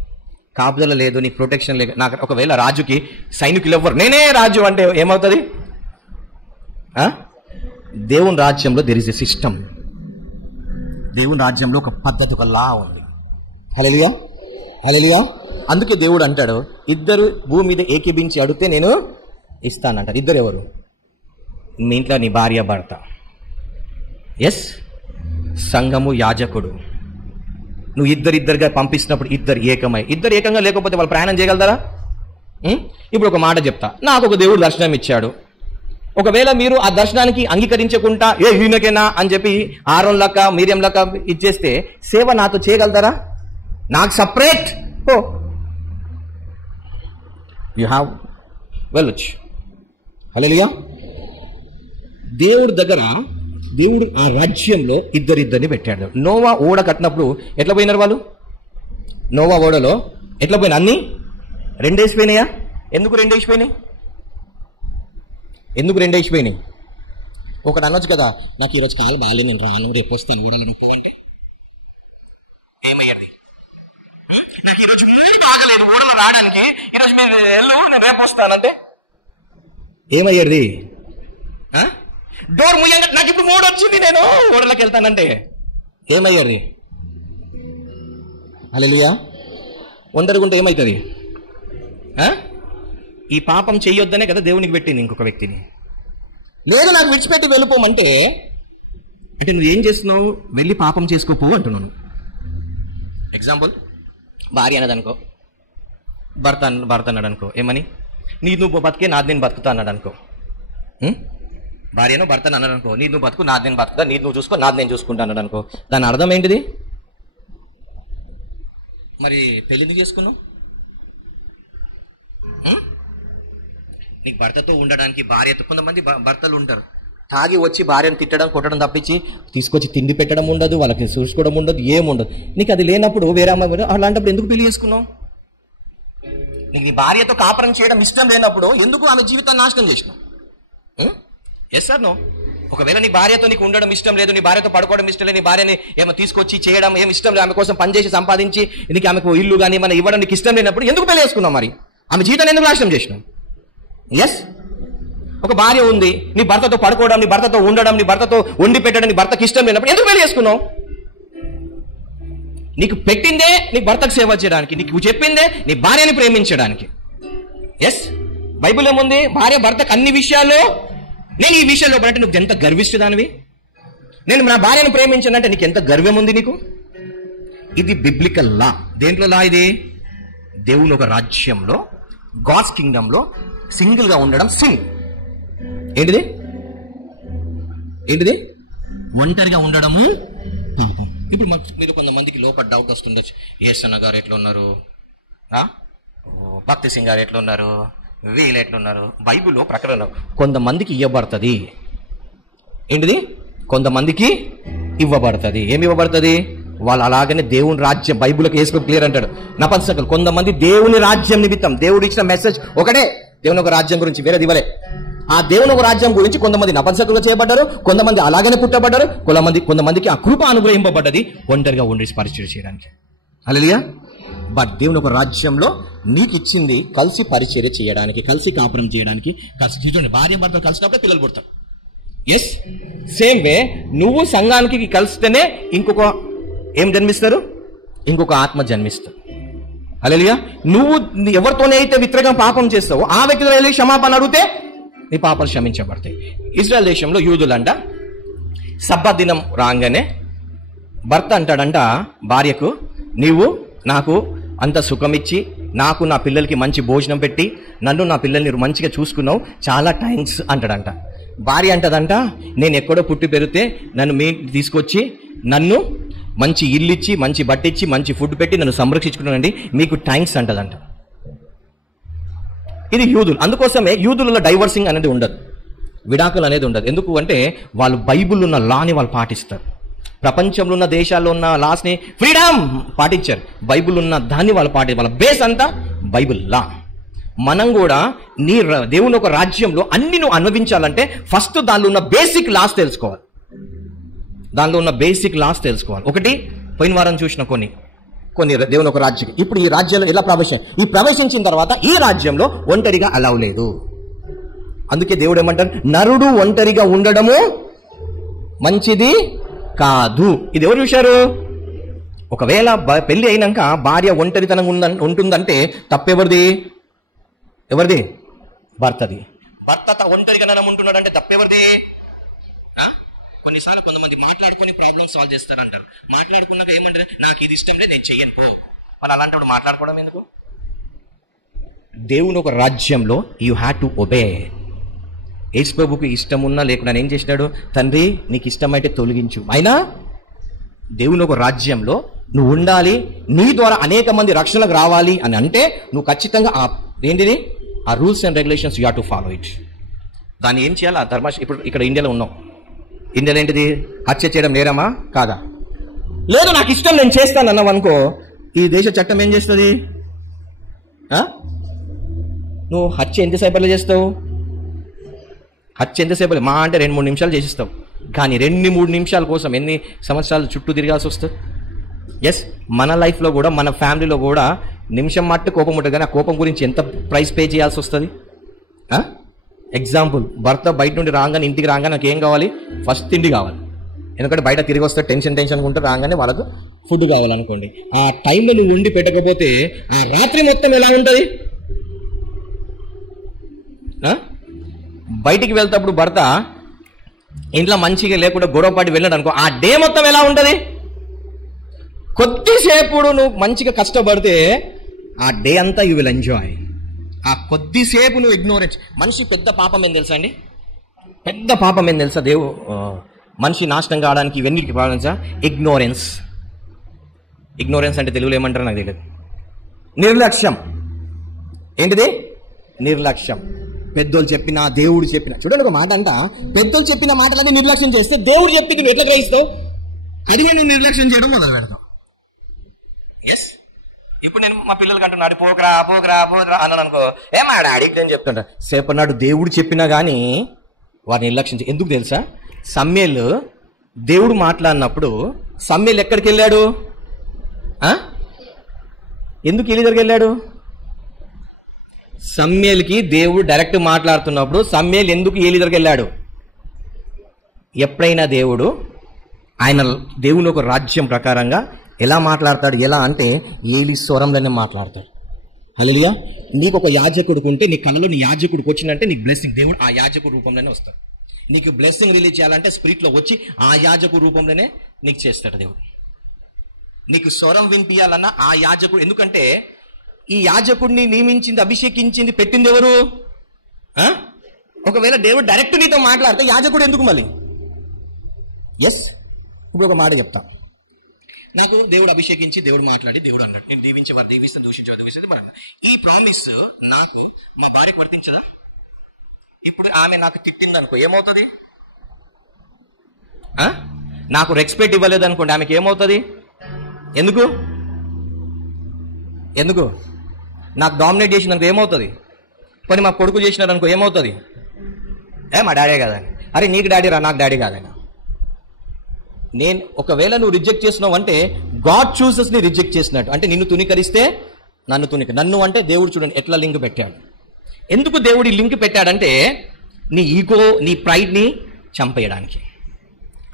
కాపుదల లేదు, నీకు ప్రొటెక్షన్ లేదు. నాకు ఒకవేళ రాజుకి సైనికులు ఎవ్వరు, నేనే రాజు అంటే ఏమవుతుంది? దేవుని రాజ్యంలో దెర్ ఇస్ ఎ సిస్టమ్. దేవుని రాజ్యంలో ఒక పద్ధతి, ఒక లా ఉంది. హల్లెలూయా, హల్లెలూయా. అందుకే దేవుడు అంటాడు, ఇద్దరు భూమి మీద ఏకీభించి అడిగితే నేను ఇస్తానంటారు. ఇద్దరు ఎవరు? మీ ఇంట్లో నీ భార్య, భర్త. ఎస్, సంఘము, యాజకుడు. నువ్వు ఇద్దరిద్దరుగా పంపిస్తున్నప్పుడు ఇద్దరు ఏకంగా లేకపోతే వాళ్ళు ప్రయాణం చేయగలుగుతారా? ఇప్పుడు ఒక మాట చెప్తా. నాకు ఒక దేవుడు దర్శనం ఇచ్చాడు. ఒకవేళ మీరు ఆ దర్శనానికి అంగీకరించకుండా ఈయనకేనా అని చెప్పి ఆరోన్ లెక్క, మీరియం లెక్క ఇచ్చేస్తే సేవ నాతో చేయగలుగుతారా? నాకు సపరేట్ యు హ్యావ్ వెళ్ళొచ్చు. హల్లెలూయా. దేవుడు ఆ రాజ్యంలో ఇద్దరిద్దరిని పెట్టాడు. నోవా ఓడ కట్టినప్పుడు ఎట్లా పోయినారు వాళ్ళు? నోవా ఓడలో ఎట్లా పోయినా? అన్ని రెండేసిపోయినాయా? ఎందుకు రెండేసిపోయినాయి? ఒకటి అనొచ్చు కదా, నాకు ఈరోజు కాలు బాగాలేదు, నేను రాను, రేపు వస్తే ఏమయ్యాడు? నాకు ఈరోజు బాగలేదు ఓడలో రావడానికి, ఈరోజు మీరు వెళ్ళు, నేను రేపు వస్తానంటే ఏమయ్యాది? డోర్ ముయ్యంగా నాకు ఇప్పుడు మూడు వచ్చింది, నేను ఓడలోకి వెళ్తానంటే ఏమయ్యాది? హల్లెలూయా. ఒంటరిగుంటే ఏమవుతుంది? ఈ పాపం చెయ్యొద్దనే కదా దేవునికి పెట్టింది ఇంకొక వ్యక్తిని. లేదు నాకు విడిచిపెట్టి వెళ్ళిపోమంటే అంటే నువ్వేం చేస్తున్నావు? వెళ్ళి పాపం చేసుకోపో అంటున్నాను. ఎగ్జాంపుల్, భార్య అన్నదనుకో, భర్త అన్నాడు అనుకో, ఏమని? నువ్వు బతికే నాది నేను బతుకుతా అన్నాడు అనుకో. భార్యను భర్తను అన్నాడు అనుకో, నువ్వు బతుకు నాది నేను బతుకుతా, నువ్వు చూసుకో నాది నేను చూసుకుంటా అన్నాడు అనుకో. దాని అర్థం ఏంటిది? మరి పెళ్ళింది చేసుకున్నావు? నీకు భర్తతో ఉండడానికి, భార్యతో, కొంతమంది భర్తలు ఉంటారు తాగి వచ్చి భార్యను తిట్టడం, కొట్టడం తప్పించి తీసుకొచ్చి తిండి పెట్టడం ఉండదు, వాళ్ళకి చూసుకోవడం ఉండదు, ఏముండదు. నీకు అది లేనప్పుడు వేరే అమ్మాయి, అలాంటప్పుడు ఎందుకు పెళ్లి చేసుకున్నావు? నీకు నీ భార్యతో కాపురం చేయడం ఇష్టం లేనప్పుడు ఎందుకు ఆమె జీవితాన్ని నాశనం చేసినావు? Yes sir no. ఒకవేళ నీ భార్యతో నీకు ఉండడం ఇష్టం లేదు, నీ భార్యతో పడుకోవడం ఇష్టం లేదు, నీ భార్యని ఏమో తీసుకొచ్చి చేయడం ఏమి ఇష్టం లేదు, ఆమె కోసం పనిచేసి సంపాదించి నీకు ఆమెకు ఇల్లు కానీ ఏమైనా ఇవ్వడం నీకు ఇష్టం లేనప్పుడు ఎందుకు పెళ్లి చేసుకున్నావు? మరి ఆమె జీవితాన్ని ఎందుకు నాశనం చేసినావు? ఎస్, ఒక భార్య ఉంది, నీ భర్తతో పడుకోవడం, నీ భర్తతో ఉండడం, నీ భర్తతో వండి పెట్టడం నీ భర్తకి ఇష్టం లేనప్పుడు ఎందుకు పెళ్లి చేసుకున్నావు? నీకు పెట్టిందే నీ భర్తకు సేవ చేయడానికి, నీకు చెప్పిందే నీ భార్యని ప్రేమించడానికి. ఎస్, బైబిల్ ఏముంది? భార్య భర్తకు అన్ని విషయాల్లో, నేను ఈ విషయంలో అంటే నువ్వు ఎంత గర్విష్ఠుదానివి, నేను నా భార్యను ప్రేమించానంటే నీకు ఎంత గర్వం ఉంది నీకు? ఇది బిబ్లికల్ లా. దేంట్లో లా ఇది? దేవుని ఒక రాజ్యంలో, గాడ్స్ కింగ్డమ్ లో సింగిల్ గా ఉండడం సిన్. ఏంటిది? ఒంటరిగా ఉండడము పాపం. ఇప్పుడు మీరు కొంతమందికి లోపల డౌట్ వస్తుండొచ్చు, యేసన్న గారు ఎట్లా ఉన్నారు, భక్తి సింగ్ గారు ఎట్లా ఉన్నారు, వీళ్ళు ఎట్లున్నారు? బైబిల్లో ప్రకటన కొంతమందికి ఇవ్వబడుతుంది. ఏంటిది? కొంతమందికి ఇవ్వబడుతుంది. ఏమి ఇవ్వబడుతుంది? వాళ్ళు అలాగనే దేవుని రాజ్యం, బైబిల్కి వేసుకొని క్లియర్ అంటాడు నపంసకులు. కొంతమంది దేవుని రాజ్యం నిమిత్తం, దేవుడు ఇచ్చిన మెసేజ్ ఒకటే, దేవుని ఒక రాజ్యం గురించి, వేరేది ఇవ్వలే. ఆ దేవుని ఒక రాజ్యం గురించి కొంతమంది నపంసకులుగా చేయబడ్డారు, కొంతమంది అలాగనే పుట్టబడ్డారు, కొంతమందికి ఆ కృప అనుగ్రహింపబడ్డది ఒంటరిగా ఉండి పరిచయం చేయడానికి. హల్లెలూయా. బట్ దేవుని ఒక రాజ్యంలో నీకు ఇచ్చింది కలిసి పరిచర్య చేయడానికి, కలిసి కాపురం చేయడానికి, కలిసి భార్య భర్త కలిసినప్పుడే పిల్లలు పుడతారు. ఎస్, సేమ్ వే నువ్వు సంఘానికి కలిస్తేనే ఇంకొక ఏం జన్మిస్తారు? ఇంకొక ఆత్మ జన్మిస్తారు. హల్లెలూయా. నువ్వు ఎవరితోనే అయితే విత్రగా పాపం చేస్తావో ఆ వ్యక్తితో వెళ్ళి క్షమాపణ అడిగితే నీ పాపాలు క్షమించబడతాయి. ఇజ్రాయెల్ దేశంలో యూదులంట సబ్బత్ దినం రాగానే భర్త అంటాడంట భార్యకు, నీవు నాకు అంత సుఖమిచ్చి, నాకు నా పిల్లలకి మంచి భోజనం పెట్టి, నన్ను నా పిల్లల్ని మంచిగా చూసుకున్నావు, చాలా థ్యాంక్స్ అంటాడంట. భార్య అంటదంట, నేను ఎక్కడో పుట్టి పెరిగితే నన్ను మీ తీసుకొచ్చి నన్ను మంచి ఇల్లు ఇచ్చి, మంచి బట్టిచ్చి, మంచి ఫుడ్ పెట్టి నన్ను సంరక్షించుకున్నానండి, మీకు థ్యాంక్స్ అంటదంట. ఇది యూదులు. అందుకోసమే యూదులలో డైవర్సింగ్ అనేది ఉండదు, విడాకులు అనేది ఉండదు. ఎందుకు అంటే వాళ్ళు బైబిల్ ఉన్న లాని వాళ్ళు పాటిస్తారు. ప్రపంచంలో ఉన్న దేశాల్లో ఉన్న లాస్ని ఫ్రీడమ్ పాటించారు, బైబిల్ ఉన్న దాన్ని వాళ్ళు వాళ్ళ బేస్ అంతా బైబిల్ లా. మనం కూడా దేవుని ఒక రాజ్యంలో అన్ని నువ్వు అనుభవించాలంటే ఫస్ట్ దానిలో ఉన్న బేసిక్ లాస్ తెలుసుకోవాలి. ఒకటి పోయిన వారం చూసిన కొన్ని దేవుని ఒక రాజ్యం. ఇప్పుడు ఈ రాజ్యంలో ఎలా ప్రవేశించిన తర్వాత ఈ రాజ్యంలో ఒంటరిగా అలౌ లేదు. అందుకే దేవుడు ఏమంటారు, నరుడు ఒంటరిగా ఉండడము మంచిది కాదు. ఇది ఎవరు చూశారు? ఒకవేళ పెళ్లి అయినాక భార్య ఒంటరితనం ఉంటుందంటే తప్పెవరిది? భర్తది. భర్త ఒంటరిగా ఉంటున్నాడంటే తప్పెవరిది? కొన్నిసార్లు కొంతమంది మాట్లాడుకొని ప్రాబ్లమ్ సాల్వ్ చేస్తారంటారు. మాట్లాడుకున్నాక ఏమంటారు, నాకు ఇది ఇష్టం లేదు, నేను చెయ్యను పో. వాళ్ళు అలాంటి మాట్లాడుకోవడం ఎందుకు? దేవుని ఒక రాజ్యంలో యూ హ్యావ్ టు ఒబే. యేసు ప్రభువుకి ఇష్టం ఉన్నా లేకుండా ఏం చేసినాడు? తండ్రి నీకు ఇష్టమైతే తొలగించు. అయినా దేవుని ఒక రాజ్యంలో నువ్వు ఉండాలి, నీ ద్వారా అనేక మంది రక్షణకు రావాలి అని అంటే నువ్వు ఖచ్చితంగా ఏంటిది ఆ rules and regulations you have to follow it. దాన్ని ఏం చేయాలి? ఆ ఇప్పుడు ఇక్కడ ఇండియాలో ఉన్నాం. ఇండియాలో ఏంటిది? హత్య చేయడం నేరమా కాదా? లేదు, నాకు ఇష్టం, నేను చేస్తాను అన్నావు అనుకో, ఈ దేశ చట్టం ఏం చేస్తుంది? నువ్వు హత్య ఎంతసేపట్లో చేస్తావు? మా అంటే 2-3 నిమిషాలు చేసిస్తావు. కానీ 2-3 నిమిషాల కోసం ఎన్ని సంవత్సరాలు చుట్టూ తిరగాల్సి వస్తుంది? ఎస్, మన లైఫ్లో కూడా మన ఫ్యామిలీలో కూడా నిమిషం మట్టు కోపం ఉంటుంది, కానీ ఆ కోపం గురించి ఎంత ప్రైస్ పే చేయాల్సి వస్తుంది? ఎగ్జాంపుల్, భర్త బయట నుండి రాగానే ఇంటికి రాగానే నాకు ఏం కావాలి? ఫస్ట్ తిండి కావాలి. ఎందుకంటే బయట తిరిగి వస్తే టెన్షన్ ఉంటే రాగానే వాళ్ళకు ఫుడ్ కావాలనుకోండి. ఆ టైంలో నువ్వు ఉండి పెట్టకపోతే ఆ రాత్రి మొత్తం ఎలా ఉంటుంది? బయటికి వెళ్తేప్పుడు భర్త ఇంట్లో మంచిగా లేకుండా గొడవపాటి వెళ్ళాడు అనుకో, ఆ డే మొత్తం ఎలా ఉంటుంది? కొద్దిసేపు నువ్వు మంచిగా కష్టపడితే ఆ డే అంతా యూ విల్ ఎంజాయ్. ఆ కొద్దిసేపు నువ్వు ఇగ్నోరెన్స్. మనిషి పెద్ద పాపం ఏం తెలుసా అండి? మనిషి నాశనం కావడానికి ఇవన్నిటికి ప్రాబ్లమ్సా? ఇగ్నోరెన్స్ అంటే తెలుగులో ఏమంటారో నాకు తెలియదు. నిర్లక్ష్యం. ఏంటిది? నిర్లక్ష్యం. పెద్దోళ్ళు చెప్పినా దేవుడు చెప్పినా, చూడండి ఒక మాట అంట, పెద్దోళ్ళు చెప్పిన మాటలన్నీ నిర్లక్ష్యం చేస్తే దేవుడు చెప్పింది నువ్వు ఎట్లా గ్రహిస్తావు? అది నువ్వు నిర్లక్ష్యం చేయడం మొదలు పెడతావు. ఎస్, ఇప్పుడు నేను మా పిల్లలకి అంటున్నాడు పోకరా అన్నాను అనుకో, ఏమా డాడీ నేను చెప్తుంటా. సేపన్నాడు దేవుడు చెప్పినా కానీ వారిని నిర్లక్ష్యం ఎందుకు తెలుసా? సమూయేలు దేవుడు మాట్లాడినప్పుడు సమూయేలు ఎక్కడికి వెళ్ళాడు? ఎందుకు ఏలీ దగ్గరికి వెళ్ళాడు? సమూయేలుకి దేవుడు డైరెక్ట్ మాట్లాడుతున్నప్పుడు సమూయేలు ఎందుకు ఏలీ దగ్గరికి వెళ్ళాడు? ఎప్పుడైనా దేవుని ఒక రాజ్యం ప్రకారంగా ఎలా మాట్లాడతాడు? ఎలా అంటే ఏలీ స్వరంలోనే మాట్లాడతాడు. హల్లెలూయా. నీకు ఒక యాజకుడు ఉంటే నీ కళలో నీ యాజకుడికి వచ్చిందంటే నీకు బ్లెస్సింగ్ దేవుడు ఆ యాజకుడు రూపంలోనే వస్తాడు. నీకు బ్లెస్సింగ్ రిలీజ్ చేయాలంటే స్పిరిట్లో వచ్చి ఆ యాజకుడు రూపంలోనే నీకు చేస్తాడు దేవుడు. నీకు స్వరం వినిపించాలన్నా ఆ యాజకుడు. ఎందుకంటే ఈ యాజకుడిని నియమించింది, అభిషేకించింది, పెట్టింది ఎవరు? ఒకవేళ దేవుడు డైరెక్ట్ నీతో మాట్లాడితే యాజకుడు ఎందుకు మళ్ళీ? ఎస్, ఇప్పుడు ఒక మాట చెప్తా. నాకు దేవుడు అభిషేకించి దేవుడు మాట్లాడి దేవుడు అన్నాడు, నేను దీవించే వారు దీవిస్తాను, దూషించే వారు దూషిస్తుంది. ఈ ప్రామిస్ నాకు మా భార్యకు వర్తించదా? ఇప్పుడు ఆమె నాకు తిట్టింది అనుకో, ఏమవుతుంది? నాకు రెస్పెక్ట్ ఇవ్వలేదు అనుకోండి, ఆమెకి ఏమవుతుంది? ఎందుకు నాకు డామినేట్ చేసింది అనుకో ఏమవుతుంది? పని మా కొడుకు చేసినాడు అనుకో ఏమవుతుంది? మా డాడీ కాదని. అరే నీకు డాడీ రా, నాకు డాడీ కాదని. నేను ఒకవేళ నువ్వు రిజెక్ట్ చేసినావు అంటే గాడ్ చూసెస్ ని రిజెక్ట్ చేసినట్టు. అంటే నిన్ను తునికరిస్తే నన్ను అంటే దేవుడు చూడండి ఎట్లా లింక్ పెట్టాడు. ఎందుకు దేవుడు ఈ లింక్ పెట్టాడంటే నీ ఈగో, నీ ప్రైడ్ని చంపేయడానికి.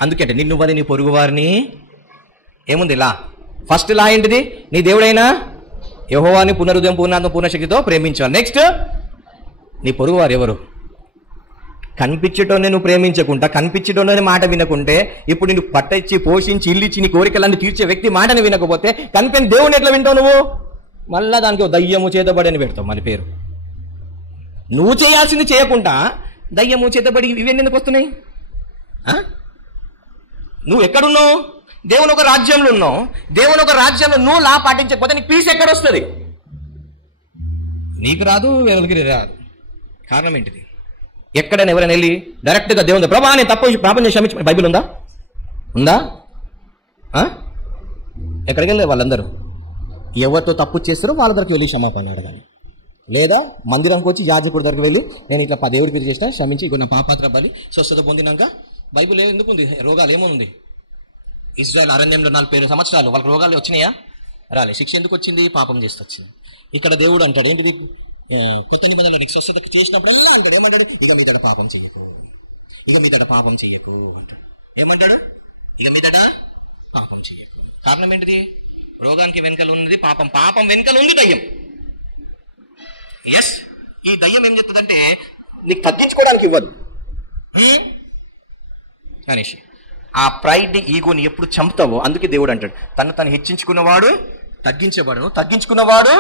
అందుకంటే నిన్ను వది నీ పొరుగు వారిని ఏముంది లా. ఫస్ట్ లా ఏంటిది? నీ దేవుడైనా యెహోవాని పునరుదయం పూర్ణాత్మ పూర్ణశక్తితో ప్రేమించాలి. నెక్స్ట్ నీ పొరుగు వారు ఎవరు? కనిపించటోనే నువ్వు ప్రేమించకుండా, కనిపించటోనే మాట వినకుంటే, ఇప్పుడు నిన్ను పట్టించి పోషించి ఇల్లిచ్చి నీ కోరికలన్నీ తీర్చే వ్యక్తి మాటని వినకపోతే కనిపించిన దేవుని ఎట్లా వింటావు నువ్వు? మళ్ళా దానికి దయ్యము చేతబడి అని పెడతావు మన పేరు. నువ్వు చేయాల్సింది చేయకుండా దయ్యము చేతబడి ఇవన్నీ ఎందుకు వస్తున్నాయి? నువ్వు ఎక్కడున్నావు? దేవుని ఒక రాజ్యంలో ఉన్నావు. దేవుని ఒక రాజ్యంలో నువ్వు లా పాటించకపోతే నీకు పీస్ ఎక్కడ వస్తుంది? నీకు రాదు, ఎవరికి రాదు. కారణం ఏంటిది? ఎక్కడైనా ఎవరైనా వెళ్ళి డైరెక్ట్గా దేవుని ప్రభా నేను తప్పు పాపం చేసి క్షమించు, బైబిల్ ఉందా? ఎక్కడికి వెళ్ళే వాళ్ళందరూ ఎవరితో తప్పు చేస్తారో వాళ్ళ దగ్గరికి వెళ్ళి క్షమాపణ అడగాలి. లేదా మందిరంకి వచ్చి యాజకుడి దగ్గరికి వెళ్ళి నేను ఇట్లా దేవుడి పేరు చేసిన క్షమించి ఇక నా పాపాత్ర బలి స్వస్థత పొందినాక బైబిల్ ఎందుకు ఉంది? రోగాలు ఏముంది? ఇజ్రాయెల్ అరణ్యంలో 40 సంవత్సరాలు వాళ్ళకి రోగాలు వచ్చినాయా? రాలే. శిక్ష ఎందుకు వచ్చింది? పాపం చేస్తూ వచ్చింది. ఇక్కడ దేవుడు అంటాడు ఏంటిది? కొత్త నిబంధనలు నీకు స్వస్థత చేసినప్పుడల్లా అంటాడు ఏమంటాడు? ఇక మీదట పాపం చెయ్యకు, ఇక మీదట పాపం చెయ్యకు అంటాడు. ఏమంటాడు? ఇక మీదట పాపం చెయ్యకు. కారణం ఏంటిది? రోగానికి వెనుకలు ఉన్నది పాపం. పాపం వెనుకలు ఉంది దయ్యం. ఎస్, ఈ దయ్యం ఏం చెప్తుందంటే నీకు తగ్గించుకోవడానికి ఇవ్వదు అనేసి. ఆ ప్రైడ్ ఈగోని ఎప్పుడు చంపుతావో అందుకే దేవుడు అంటాడు తను హెచ్చించుకున్నవాడు తగ్గించబడను, తగ్గించుకున్నవాడు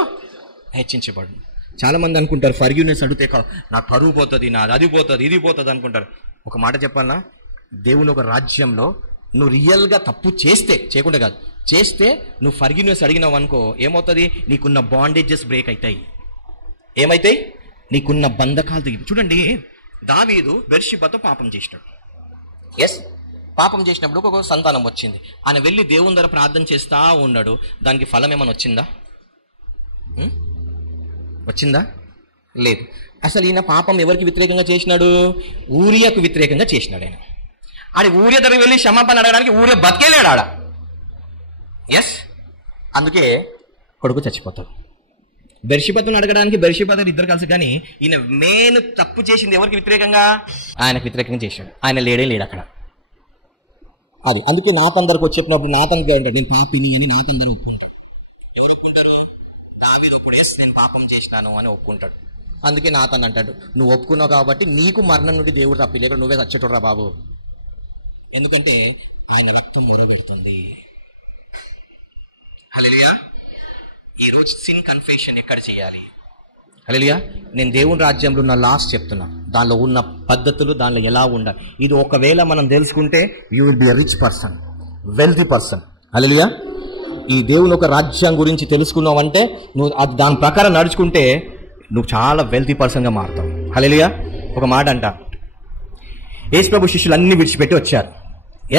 హెచ్చించబడను. చాలా మంది అనుకుంటారు ఫర్గివ్నెస్ అడిగితే నా పరువు పోతుంది, నాది అది పోతుంది, ఇది పోతుంది అనుకుంటారు. ఒక మాట చెప్పాలన్నా, దేవుని ఒక రాజ్యంలో నువ్వు రియల్గా తప్పు చేస్తే, చేయకుండా కాదు చేస్తే, నువ్వు ఫర్గివ్నెస్ అడిగినావు అనుకో, ఏమవుతుంది? నీకున్న బాండేజెస్ బ్రేక్ అవుతాయి. ఏమైతాయి? నీకున్న బంధకాలు దిగి. చూడండి, దావీదు బెర్షిబాతో పాపం చేసినాడు. ఎస్, పాపం చేసినప్పుడు ఒక సంతానం వచ్చింది. ఆయన వెళ్ళి దేవుని దగ్గర ప్రార్థన చేస్తా ఉన్నాడు. దానికి ఫలం ఏమైనా వచ్చిందా? వచ్చిందా? లేదు. అసలు ఈయన పాపం ఎవరికి వ్యతిరేకంగా చేసినాడు? ఊరియాకు వ్యతిరేకంగా చేసినాడు. ఆయన ఆడి ఊరియా దగ్గర వెళ్ళి క్షమాపణ అడగడానికి ఊరియా బతికేలేడు ఆడ. ఎస్, అందుకే కొడుకు చచ్చిపోతాడు. బెర్షిబాతును అడగడానికి బెర్షిబాతు ఇద్దరు కలిసి, కానీ ఈయన మెయిన్ తప్పు చేసింది ఎవరికి వ్యతిరేకంగా? ఆయనకు వ్యతిరేకంగా చేశాడు. ఆయన లేడే లేడు అక్కడ. అది అందుకే నాతన్ దగ్గరకు వచ్చి చెప్పినప్పుడు నాతన్కి అంటాడు నేను పాపిని అని నాతన్ దగ్గర ఒప్పుకుంటాడు. ఎవరు ఒప్పుకుంటారు? దావీదు ఒప్పుడు నేను పాపం చేసినాను అని ఒప్పుకుంటాడు. అందుకే నాతన్ అంటాడు నువ్వు ఒప్పుకున్నావు కాబట్టి నీకు మరణం నుండి దేవుడు తప్పి, లేక నువ్వే చచ్చేటోడ్రా బాబు. ఎందుకంటే ఆయన రక్తం మొరబెడుతుంది. హల్లెలూయా. ఈరోజు సిన్ కన్ఫెషన్ ఎక్కడ చేయాలి? హల్లెలూయా. నేను దేవుని రాజ్యంలో ఉన్న లాస్ట్ చెప్తున్నా, దానిలో ఉన్న పద్ధతులు, దానిలో ఎలా ఉండాలి. ఇది ఒకవేళ మనం తెలుసుకుంటే you will be a rich person, wealthy person. Hallelujah. ఈ దేవుని ఒక రాజ్యం గురించి తెలుసుకున్నావు అంటే నువ్వు అది దాని ప్రకారం నడుచుకుంటే నువ్వు చాలా వెల్తీ పర్సన్గా మారుతావు. హల్లెలూయా. ఒక మాట అంట, యేసు ప్రభు శిష్యులు అన్ని విడిచిపెట్టి వచ్చారు.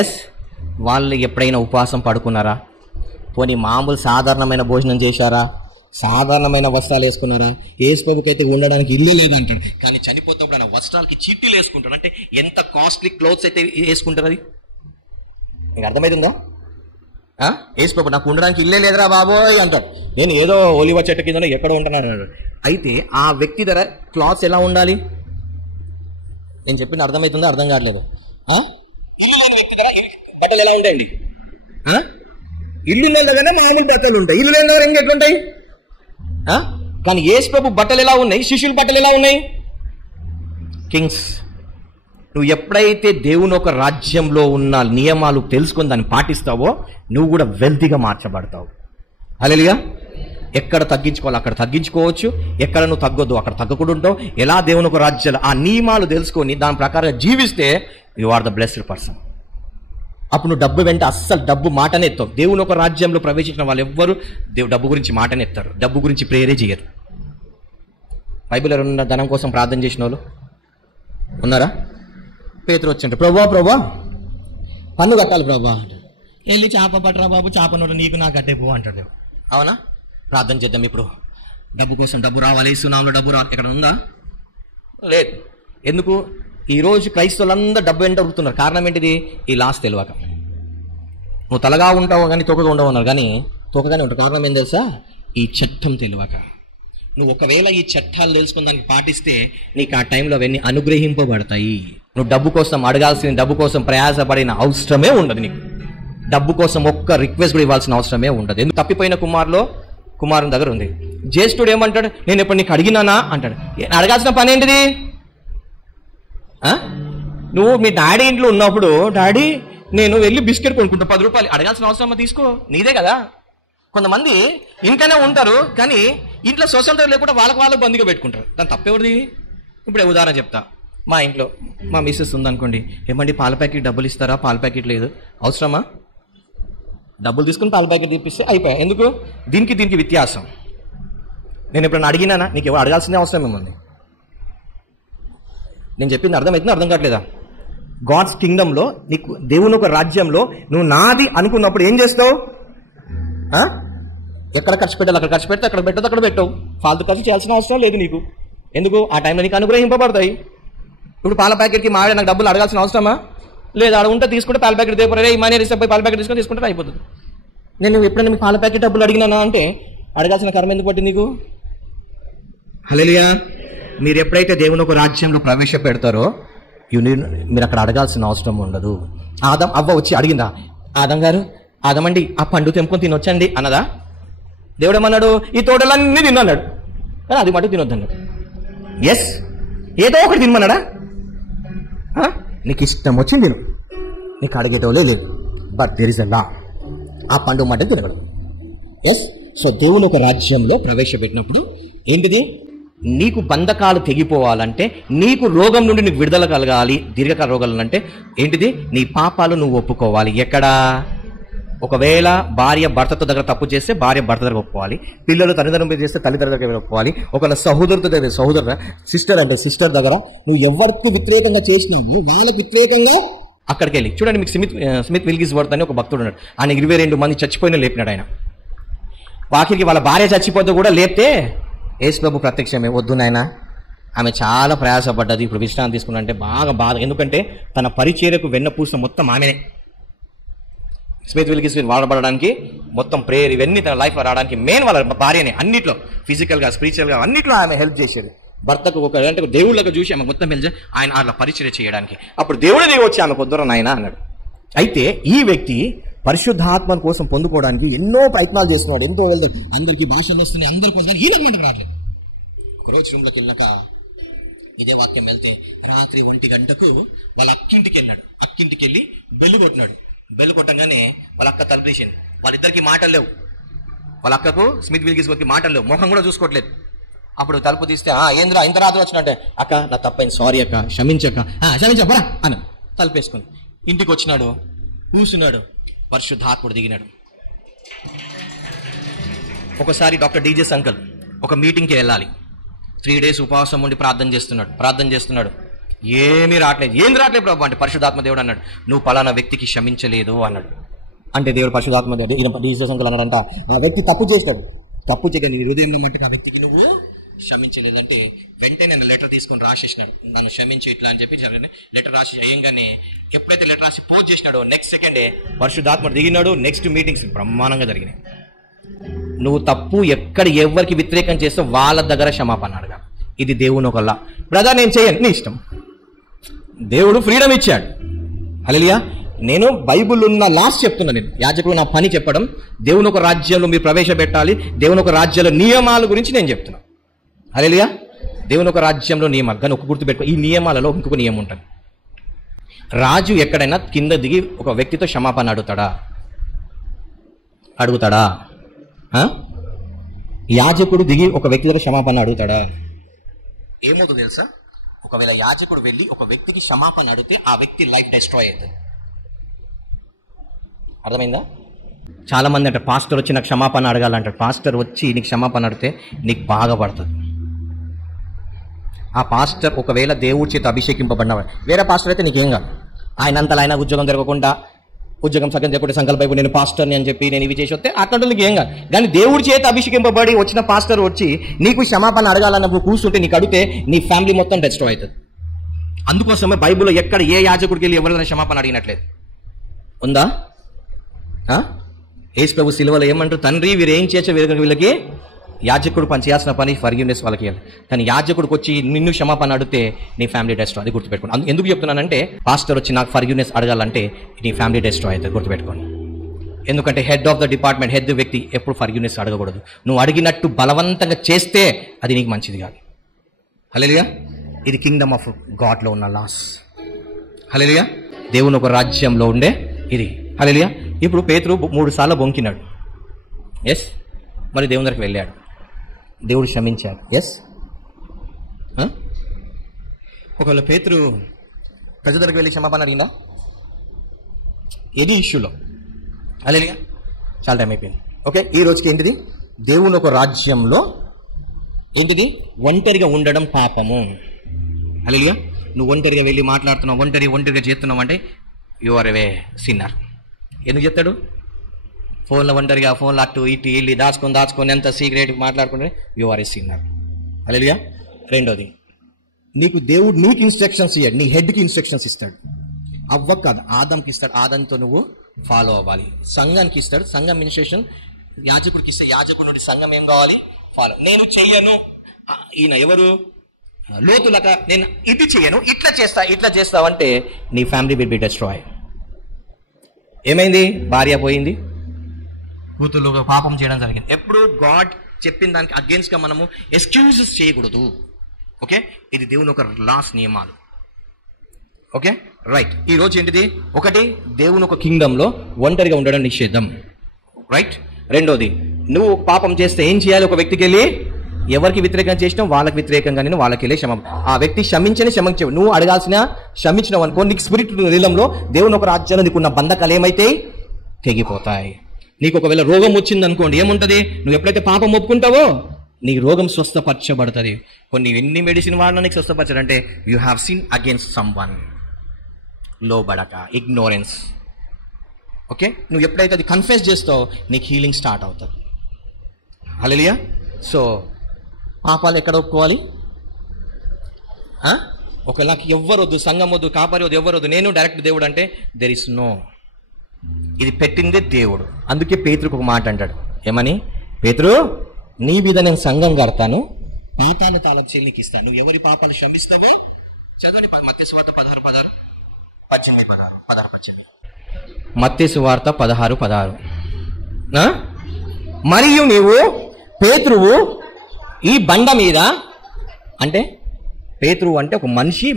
ఎస్, వాళ్ళు ఎప్పుడైనా ఉపవాసం పడుకున్నారా? పోనీ మామూలు సాధారణమైన భోజనం చేశారా? సాధారణమైన వస్త్రాలు వేసుకున్నారా? యేసు ప్రభుకి అయితే ఉండడానికి ఇల్లు లేదంటాడు, కానీ చనిపోతాడు ఆయన వస్త్రాలకి చీటీలు వేసుకుంటాడు. అంటే ఎంత కాస్ట్లీ క్లోత్స్ అయితే వేసుకుంటారు. అది మీకు అర్థమవుతుందా? యేసు ప్రభు నాకు ఉండడానికి ఇల్లే లేదురా బాబోయ్ అంటాడు. నేను ఏదో ఒలివ చెట్టు కింద ఎక్కడో ఉంటున్నాను. అయితే ఆ వ్యక్తి ధర క్లాత్స్ ఎలా ఉండాలి? నేను చెప్పింది అర్థమవుతుందా? అర్థం కావట్లేదు. బట్టలు ఎలా ఉంటాయండి? ఇల్లు లేదైనా మామూలు బట్టలు ఉంటాయి, ఇల్లు లేని ఇంకా ఎట్లుంటాయి? కానీ యేసు ప్రభు బట్టలు ఎలా ఉన్నాయి? శిష్యుల బట్టలు ఎలా ఉన్నాయి? కింగ్స్. నువ్వు ఎప్పుడైతే దేవుని ఒక రాజ్యంలో ఉన్న నియమాలు తెలుసుకొని దాన్ని పాటిస్తావో నువ్వు కూడా వెల్తీగా మార్చబడతావు. హల్లెలూయా. ఎక్కడ తగ్గించుకోవాలి అక్కడ తగ్గించుకోవచ్చు, ఎక్కడ నువ్వు తగ్గొద్దు అక్కడ తగ్గకుండా ఉంటావు. ఎలా దేవుని ఒక రాజ్యాలు ఆ నియమాలు తెలుసుకొని దాని ప్రకారం జీవిస్తే you are the blessed person. అప్పుడు నువ్వు డబ్బు వెంట అస్సలు డబ్బు మాటనే ఎత్తావు. దేవుని ఒక రాజ్యంలో ప్రవేశించిన వాళ్ళు ఎవ్వరు డబ్బు గురించి మాటనే ఎత్తారు, డబ్బు గురించి ప్రేరే చేయరు. బైబిల్ ఉన్న ధనం కోసం ప్రార్థన చేసిన వాళ్ళు ఉన్నారా? పేతురు వచ్చింట, ప్రభా పన్ను కట్టాలి ప్రభా. వెళ్ళి చేప పట్టరా బాబు, చేప నోట నీకు నాకు కట్టే పో అంటాడు. అవునా? ప్రార్థన చేద్దాం ఇప్పుడు. డబ్బు కోసం డబ్బు రావాలి, సునాంలో డబ్బు రావాలి. ఎక్కడ ఉందా? లేదు. ఎందుకు? ఈరోజు క్రైస్తవులందరూ డబ్బు వెంట ఉరుకుతున్నారు. కారణం ఏంటిది? ఈ లాస్ తెలియక. నువ్వు తలగా ఉంటావు కానీ తోకగా ఉండవు అన్నారు, కానీ తోకగానే ఉంటావు. కారణం ఏం తెలుసా? ఈ చట్టం తెలియక. నువ్వు ఒకవేళ ఈ చట్టాలు తెలుసుకుని దానికి పాటిస్తే నీకు ఆ టైంలో అవన్నీ అనుగ్రహింపబడతాయి. నువ్వు డబ్బు కోసం అడగాల్సిన, డబ్బు కోసం ప్రయాసపడిన అవసరమే ఉండదు. నీకు డబ్బు కోసం ఒక్క రిక్వెస్ట్ కూడా ఇవ్వాల్సిన అవసరమే ఉండదు. ఎందుకు? తప్పిపోయిన కుమారుని దగ్గర ఉంది. జ్యేష్ఠుడు ఏమంటాడు? నేను ఎప్పుడు నీకు అడిగినానా అంటాడు. అడగాల్సిన పని ఏంటిది? నువ్వు మీ డాడీ ఇంట్లో ఉన్నప్పుడు, డాడీ నేను వెళ్ళి బిస్కెట్ కొనుక్కుంటా 10 రూపాయలు, అడగాల్సిన అవసరం తీసుకో, నీదే కదా. కొంతమంది ఇంట్లోనే ఉంటారు కానీ ఇంట్లో స్వతంత్రం లేకుండా వాళ్ళకు బందీగా పెట్టుకుంటారు. దాని తప్పెవరిది? ఇప్పుడు ఉదాహరణ చెప్తా. మా ఇంట్లో మా మిస్సెస్ ఉందనుకోండి, ఏమండి పాల ప్యాకెట్ డబ్బులు ఇస్తారా? పాల ప్యాకెట్ లేదు. అవసరమా? డబ్బులు తీసుకుని పాల ప్యాకెట్ తీపిస్తే అయిపోయా. ఎందుకు? దీనికి వ్యత్యాసం. నేను ఎప్పుడన్నా అడిగినానా? నీకు ఎవరు అడగాల్సిన అవసరం ఏముంది? నేను చెప్పింది అర్థమవుతుందా? అర్థం కావట్లేదా? గాడ్స్ కింగ్డంలో నీకు దేవుని ఒక రాజ్యంలో నువ్వు నాది అనుకున్నప్పుడు ఏం చేస్తావు? ఎక్కడ ఖర్చు పెట్టాలి అక్కడ ఖర్చు పెడితే, అక్కడ పెట్టదు అక్కడ పెట్టవు. ఫాల్తు ఖర్చు చేయాల్సిన అవసరం లేదు నీకు. ఎందుకు? ఆ టైంలో నీకు అనుగ్రహింపబడతాయి. ఇప్పుడు పాల ప్యాకెట్కి మావిడ నాకు డబ్బులు అడగాల్సిన అవసరమా లేదు. అక్కడ ఉంటే తీసుకుంటే పాల ప్యాకెట్ దేపరే ఈ మనీ రిసెప్ట్ పోయి పాల ప్యాకెట్ తీసుకుంటే అయిపోతుంది. నేను ఎప్పుడైనా మీ పాల ప్యాకెట్ డబ్బులు అడిగినానా అంటే అడగాల్సిన కర్మ ఎందుకు పట్టింది నీకు? హల్లెలూయా. మీరు ఎప్పుడైతే దేవుని ఒక రాజ్యంలో ప్రవేశపెడతారో మీరు అక్కడ అడగాల్సిన అవసరం ఉండదు. అవ్వ వచ్చి అడిగిందా, ఆదం గారు, ఆదమండి ఆ పండు తెంపుకొని తినొచ్చండి అన్నదా? దేవుడు ఏమన్నాడు? ఈ తోటలన్నీ తిన్నాడు, కానీ అది మటు తినొద్దన్నాడు. ఎస్, ఏదో ఒకటి తినమన్నాడా? నీకు ఇష్టం వచ్చింది తిను, నీకు అడిగేటోలే లేదు. బట్ దేర్ ఇస్ ఎ లా, ఆ పండు మటన్ తినగలదు. ఎస్. సో దేవుని ఒక రాజ్యంలో ప్రవేశపెట్టినప్పుడు ఏంటిది? నీకు బంధకాలు తెగిపోవాలంటే, నీకు రోగం నుండి నీకు విడుదల కలగాలి, దీర్ఘకాల రోగాలు అంటే ఏంటిది? నీ పాపాలు నువ్వు ఒప్పుకోవాలి. ఎక్కడా? ఒకవేళ భార్య భర్తతో దగ్గర తప్పు చేస్తే భార్య భర్త దగ్గర ఒప్పుకోవాలి, పిల్లలు తల్లిదండ్రులు చేస్తే తల్లిదండ్రుల దగ్గర ఒప్పుకోవాలి, ఒకవేళ సహోదరుతో దగ్గర సహోదరు, సిస్టర్ అంటే సిస్టర్ దగ్గర నువ్వు ఎవరికి వ్యతిరేకంగా చేసినావు వాళ్ళకి వ్యతిరేకంగా అక్కడికి వెళ్ళి చూడండి. మీకు స్మిత్ విల్గిస్వర్త్ అని ఒక భక్తుడు ఉన్నాడు. ఆయన 22 మంది చచ్చిపోయిన లేపినాడు. ఆయన వాకిరికి వాళ్ళ భార్య చచ్చిపోతే కూడా లేపితే యేసు ప్రభు ప్రత్యక్షమే, వద్దు నాయన, ఆమె చాలా ప్రయాసపడ్డది, ఇప్పుడు విశ్రాంతి తీసుకున్నంటే బాగా బాధ. ఎందుకంటే తన పరిచర్యకు వెన్నపూస మొత్తం ఆమెనే. స్మిత్ విల్గిస్వర్త్ వాడబడడానికి మొత్తం ప్రేయర్ ఇవన్నీ తన లైఫ్లో రావడానికి మెయిన్ వాళ్ళ భార్యనే. అన్నిట్లో ఫిజికల్గా స్పిరిచువల్గా అన్నిట్లో ఆమె హెల్ప్ చేసేది. భర్తకు ఒక అంటే దేవుళ్ళగా చూసి ఆమె మొత్తం హెల్ప్ ఆయన అట్లా పరిచర్య చేయడానికి. అప్పుడు దేవుడే దిగి వచ్చి ఆమె పొద్దున నాయన అన్నాడు. అయితే ఈ వ్యక్తి పరిశుద్ధాత్మ కోసం పొందుకోవడానికి ఎన్నో ప్రయత్నాలు చేస్తున్నాడు. ఎంతో వెళ్తాడు, అందరికీ భాషలు వస్తున్నాయి, అందరి కోసం ఈయనమాట రావట్లేదు. ఒకరోజు రూమ్లోకి వెళ్ళాక ఇదే వాక్యం వెళ్తే రాత్రి 1 గంటకు వాళ్ళ అక్కింటికి వెళ్ళాడు. అక్కింటికి వెళ్ళి బెల్లు కొట్టినాడు. బెల్లు కొట్టంగానే వాళ్ళ అక్క తలుపు తీసింది. వాళ్ళిద్దరికి మాటలు లేవు. వాళ్ళ అక్కకు స్మిత్ విల్గిస్వర్త్కి మాటలు లేవు, ముఖం కూడా చూసుకోవట్లేదు. అప్పుడు తలుపు తీస్తే ఏంద్రా ఇంత రాత్రి వచ్చినట్టే, అక్క నా తప్పైంది, సారీ అక్క, క్షమించక్క, క్షమించరా అన్న తలుపేసుకుని ఇంటికి వచ్చినాడు. కూర్చున్నాడు, పరిశుద్ధాత్ముడు దిగినాడు. ఒకసారి డాక్టర్ డీజెస్ అంకల్ ఒక మీటింగ్కి వెళ్ళాలి, 3 days ఉపవాసం ఉండి ప్రార్థన చేస్తున్నాడు. ఏమీ రావట్లేదు. ఏం రావట్లేదు ప్రభు అంటే పరిశుద్ధాత్మ దేవుడు అన్నాడు, నువ్వు పలానా వ్యక్తికి క్షమించలేదు అన్నాడు. అంటే దేవుడు పరిశుద్ధాత్మ దేవుడు డీజెస్ అంకల్ అన్నాడంట, ఆ వ్యక్తి తప్పు చేశాడు, తప్పు చేయలేదు నీ హృదయంలో మట్టుకు ఆ వ్యక్తికి నువ్వు క్షమించలేదంటే వెంటనే నేను లెటర్ తీసుకొని రాసేసినాడు, నన్ను క్షమించి ఇట్లా అని చెప్పి లెటర్ రాసి అయ్యంగానే ఎప్పుడైతే లెటర్ రాసి పోస్ట్ చేసినాడో నెక్స్ట్ సెకండే పరిశుద్ధాత్మ దిగినాడు. నెక్స్ట్ మీటింగ్స్ బ్రహ్మాండంగా జరిగినాయి. నువ్వు తప్పు ఎక్కడ ఎవరికి వ్యతిరేకం చేస్తే వాళ్ళ దగ్గర క్షమాపణ అడగా. ఇది దేవుని ఒకలా. బ్రదర్ నేను చేయను, నీ ఇష్టం. దేవుడు ఫ్రీడమ్ ఇచ్చాడు. హల్లెలూయా. నేను బైబుల్ ఉన్న లాస్ట్ చెప్తున్నా. నేను యాజకుడు నా పని చెప్పడం, దేవుని ఒక రాజ్యంలో మీరు ప్రవేశపెట్టాలి, దేవుని ఒక రాజ్యంలో నియమాల గురించి నేను చెప్తున్నా. హల్లెలూయా. దేవుని ఒక రాజ్యంలో నియమాలు, కానీ ఒక గుర్తుపెట్టుకో, ఈ నియమాలలో ఇంకొక నియమం ఉంటుంది. రాజు ఎక్కడైనా కింద దిగి ఒక వ్యక్తితో క్షమాపణ అడుగుతాడా? యాజకుడు దిగి ఒక వ్యక్తి దగ్గర క్షమాపణ అడుగుతాడా? ఏమవుతుంది తెలుసా? ఒకవేళ యాజకుడు వెళ్ళి ఒక వ్యక్తికి క్షమాపణ అడిగితే ఆ వ్యక్తి లైఫ్ డిస్ట్రాయ్ అవుతుంది. అర్థమైందా? చాలా మంది అంటే పాస్టర్ వచ్చి నాకు క్షమాపణ అడగాలంటాడు. పాస్టర్ వచ్చి నీకు క్షమాపణ అడిగితే నీకు బాగా పడుతుంది. ఆ పాస్టర్ ఒకవేళ దేవుడి చేత అభిషేకింపబడినవాడు, వేరే పాస్టర్ అయితే నీకేం కాదు. ఆయనంతలో ఆయన ఉద్యోగం జరగకుండా, ఉద్యోగం సగం జరగకుండా సంకల్పం నేను పాస్టర్ని అని చెప్పి నేను ఇవి చేసి వస్తే అట్లాంటి నీకు ఏం కాదు. కానీ దేవుడి చేత అభిషేకింపబడి వచ్చిన పాస్టర్ వచ్చి నీకు క్షమాపణ అడగాలన్నప్పుడు కూర్చుంటే నీకు అడిగితే నీ ఫ్యామిలీ మొత్తం డిస్ట్రాయ్ అవుతుంది. అందుకోసమే బైబిల్లో ఎక్కడ ఏ యాజకుడికి వెళ్ళి ఎవరైనా క్షమాపణ అడిగినట్లేదు ఉందా? యేసు ప్రభు సిలువలో ఏమంటారు? తండ్రి వీరు ఏం చేసే వీళ్ళకి యాజకుడు పని చేయాల్సిన పని ఫర్గివ్నెస్ వాళ్ళకి ఇవ్వాలి. కానీ యాజకుడికి వచ్చి నిన్ను క్షమాపణ అడిగితే నీ ఫ్యామిలీ డిస్ట్రాయ్. అది గుర్తుపెట్టుకోండి. ఎందుకు చెప్తున్నానంటే పాస్టర్ వచ్చి నాకు ఫర్గివ్నెస్ అడగాలంటే నీ ఫ్యామిలీ డిస్ట్రాయ్ అవుతుంది. గుర్తుపెట్టుకోండి. ఎందుకంటే head of the department, head వ్యక్తి ఎప్పుడు ఫర్గివ్నెస్ అడగకూడదు. నువ్వు అడిగినట్టు బలవంతంగా చేస్తే అది నీకు మంచిది కాదు. హల్లెలూయా. ఇది కింగ్డమ్ ఆఫ్ గాడ్లో ఉన్న లాస్. హల్లెలూయా. దేవుని ఒక రాజ్యంలో ఉండే ఇది. హల్లెలూయా. ఇప్పుడు పేతురు 3 సార్లు బొంకినాడు. ఎస్. మరి దేవుని దగ్గరికి వెళ్ళాడు, దేవుడు క్షమించాడు. ఎస్. ఒకవేళ పేతురు ప్రజల దగ్గరికి వెళ్ళి క్షమాపణ అడిగిందా? ఏది ఇష్యూలో? హల్లెలూయా. చాలా టైం అయిపోయింది. ఓకే, ఈ రోజుకి ఏంటిది? దేవుని ఒక రాజ్యంలో ఏంటిది? ఒంటరిగా ఉండడం పాపము. హల్లెలూయా. నువ్వు ఒంటరిగా వెళ్ళి మాట్లాడుతున్నావు, ఒంటరిగా చేస్తున్నావు అంటే యు ఆర్ ఏ సిన్నర్. ఎందుకు చెప్తాడు? ఫోన్లో ఒంటరిగా ఫోన్లో అటు ఇటు వెళ్ళి దాచుకొని ఎంత సీక్రెట్ మాట్లాడుకుంటే యు ఆర్ ఏ సిన్నర్. హల్లెలూయా. రెండోది, నీకు దేవుడు నీకు ఇన్స్ట్రక్షన్స్ ఇయ్యాడు, నీ హెడ్కి ఇన్స్ట్రక్షన్స్ ఇస్తాడు. అవ్వకు కాదు, ఆదంకి ఇస్తాడు. ఆదంతో నువ్వు ఫాలో అవ్వాలి. సంఘానికి ఇస్తాడు, సంఘం ఇన్స్ట్రక్షన్. యాజకుడికి ఇస్తే యాజకుడి నుండి సంఘం ఏం కావాలి? ఫాలో. నేను చెయ్యను, ఈయన ఎవరు? లోతులక, నేను ఇది చెయ్యను, ఇట్లా చేస్తావంటే నీ ఫ్యామిలీ విల్ బి డిస్ట్రాయ్. ఏమైంది? భార్య పోయింది, కూతురు పాపం చేయడం జరిగింది. ఎప్పుడు గాడ్ చెప్పిన దానికి అగేన్స్ట్ గా మనము ఎక్స్క్యూజెస్ చేయకూడదు. ఓకే, ఇది దేవుని ఒక లాస్ట్ నియమాలు. Okay right. ఈ రోజు ఏంటిది? ఒకటి, దేవుని ఒక కింగ్డంలో ఒంటరిగా ఉండడం నిషేధం. రైట్. రెండోది, నువ్వు పాపం చేస్తే ఏం చేయాలి? ఒక వ్యక్తికి వెళ్ళి ఎవరికి వ్యతిరేకంగా చేసినావు వాళ్ళకి వ్యతిరేకంగా నేను వాళ్ళకి వెళ్ళి ఆ వ్యక్తి క్షమించవు. నువ్వు అడగాల్సిన క్షమించినవు అనుకో, నీకు స్పిరిట్ నీలంలో దేవుని ఒక రాజ్యంలో నీకున్న బంధకాలు ఏమైతే తెగిపోతాయి. నీకు ఒకవేళ రోగం వచ్చింది అనుకోండి, ఏముంటది? నువ్వు ఎప్పుడైతే పాపం ఒప్పుకుంటావో నీ రోగం స్వస్థపరచబడుతుంది. కొన్ని ఎన్ని మెడిసిన్ వాడినా నీకు స్వస్థపరచాలంటే you have sin against someone. లోబడక, ఇగ్నోరెన్స్. ఓకే, నువ్వు ఎప్పుడైతే అది కన్ఫెస్ చేస్తావో నీకు హీలింగ్ స్టార్ట్ అవుతుంది. హల్లెలూయా. సో పాపాలు ఎక్కడ ఒప్పుకోవాలి? ఒకవేళ నాకు ఎవ్వరు వద్దు, సంఘం వద్దు, కాపరి వద్దు, ఎవరు వద్దు, నేను డైరెక్ట్ దేవుడు అంటే దెర్ ఇస్ నో. ఇది పెట్టిందే దేవుడు. అందుకే పేతురుకు ఒక మాట అంటాడు, ఏమని? పేతురు, నీ మీద నేను సంఘం కడతాను, పాపాల తాళపు చెయ్యి నీకు ఇస్తాను, నువ్వు ఎవరి పాపాలు క్షమిస్తావే. చదవండి మత్తయి సువార్త 16:16, 18:16. మత్తయి సువార్త 16:16. మరియు నీవు పేతురువు ఈ బండ మీద, అంటే పేతురు అంటే ఒక మనిషి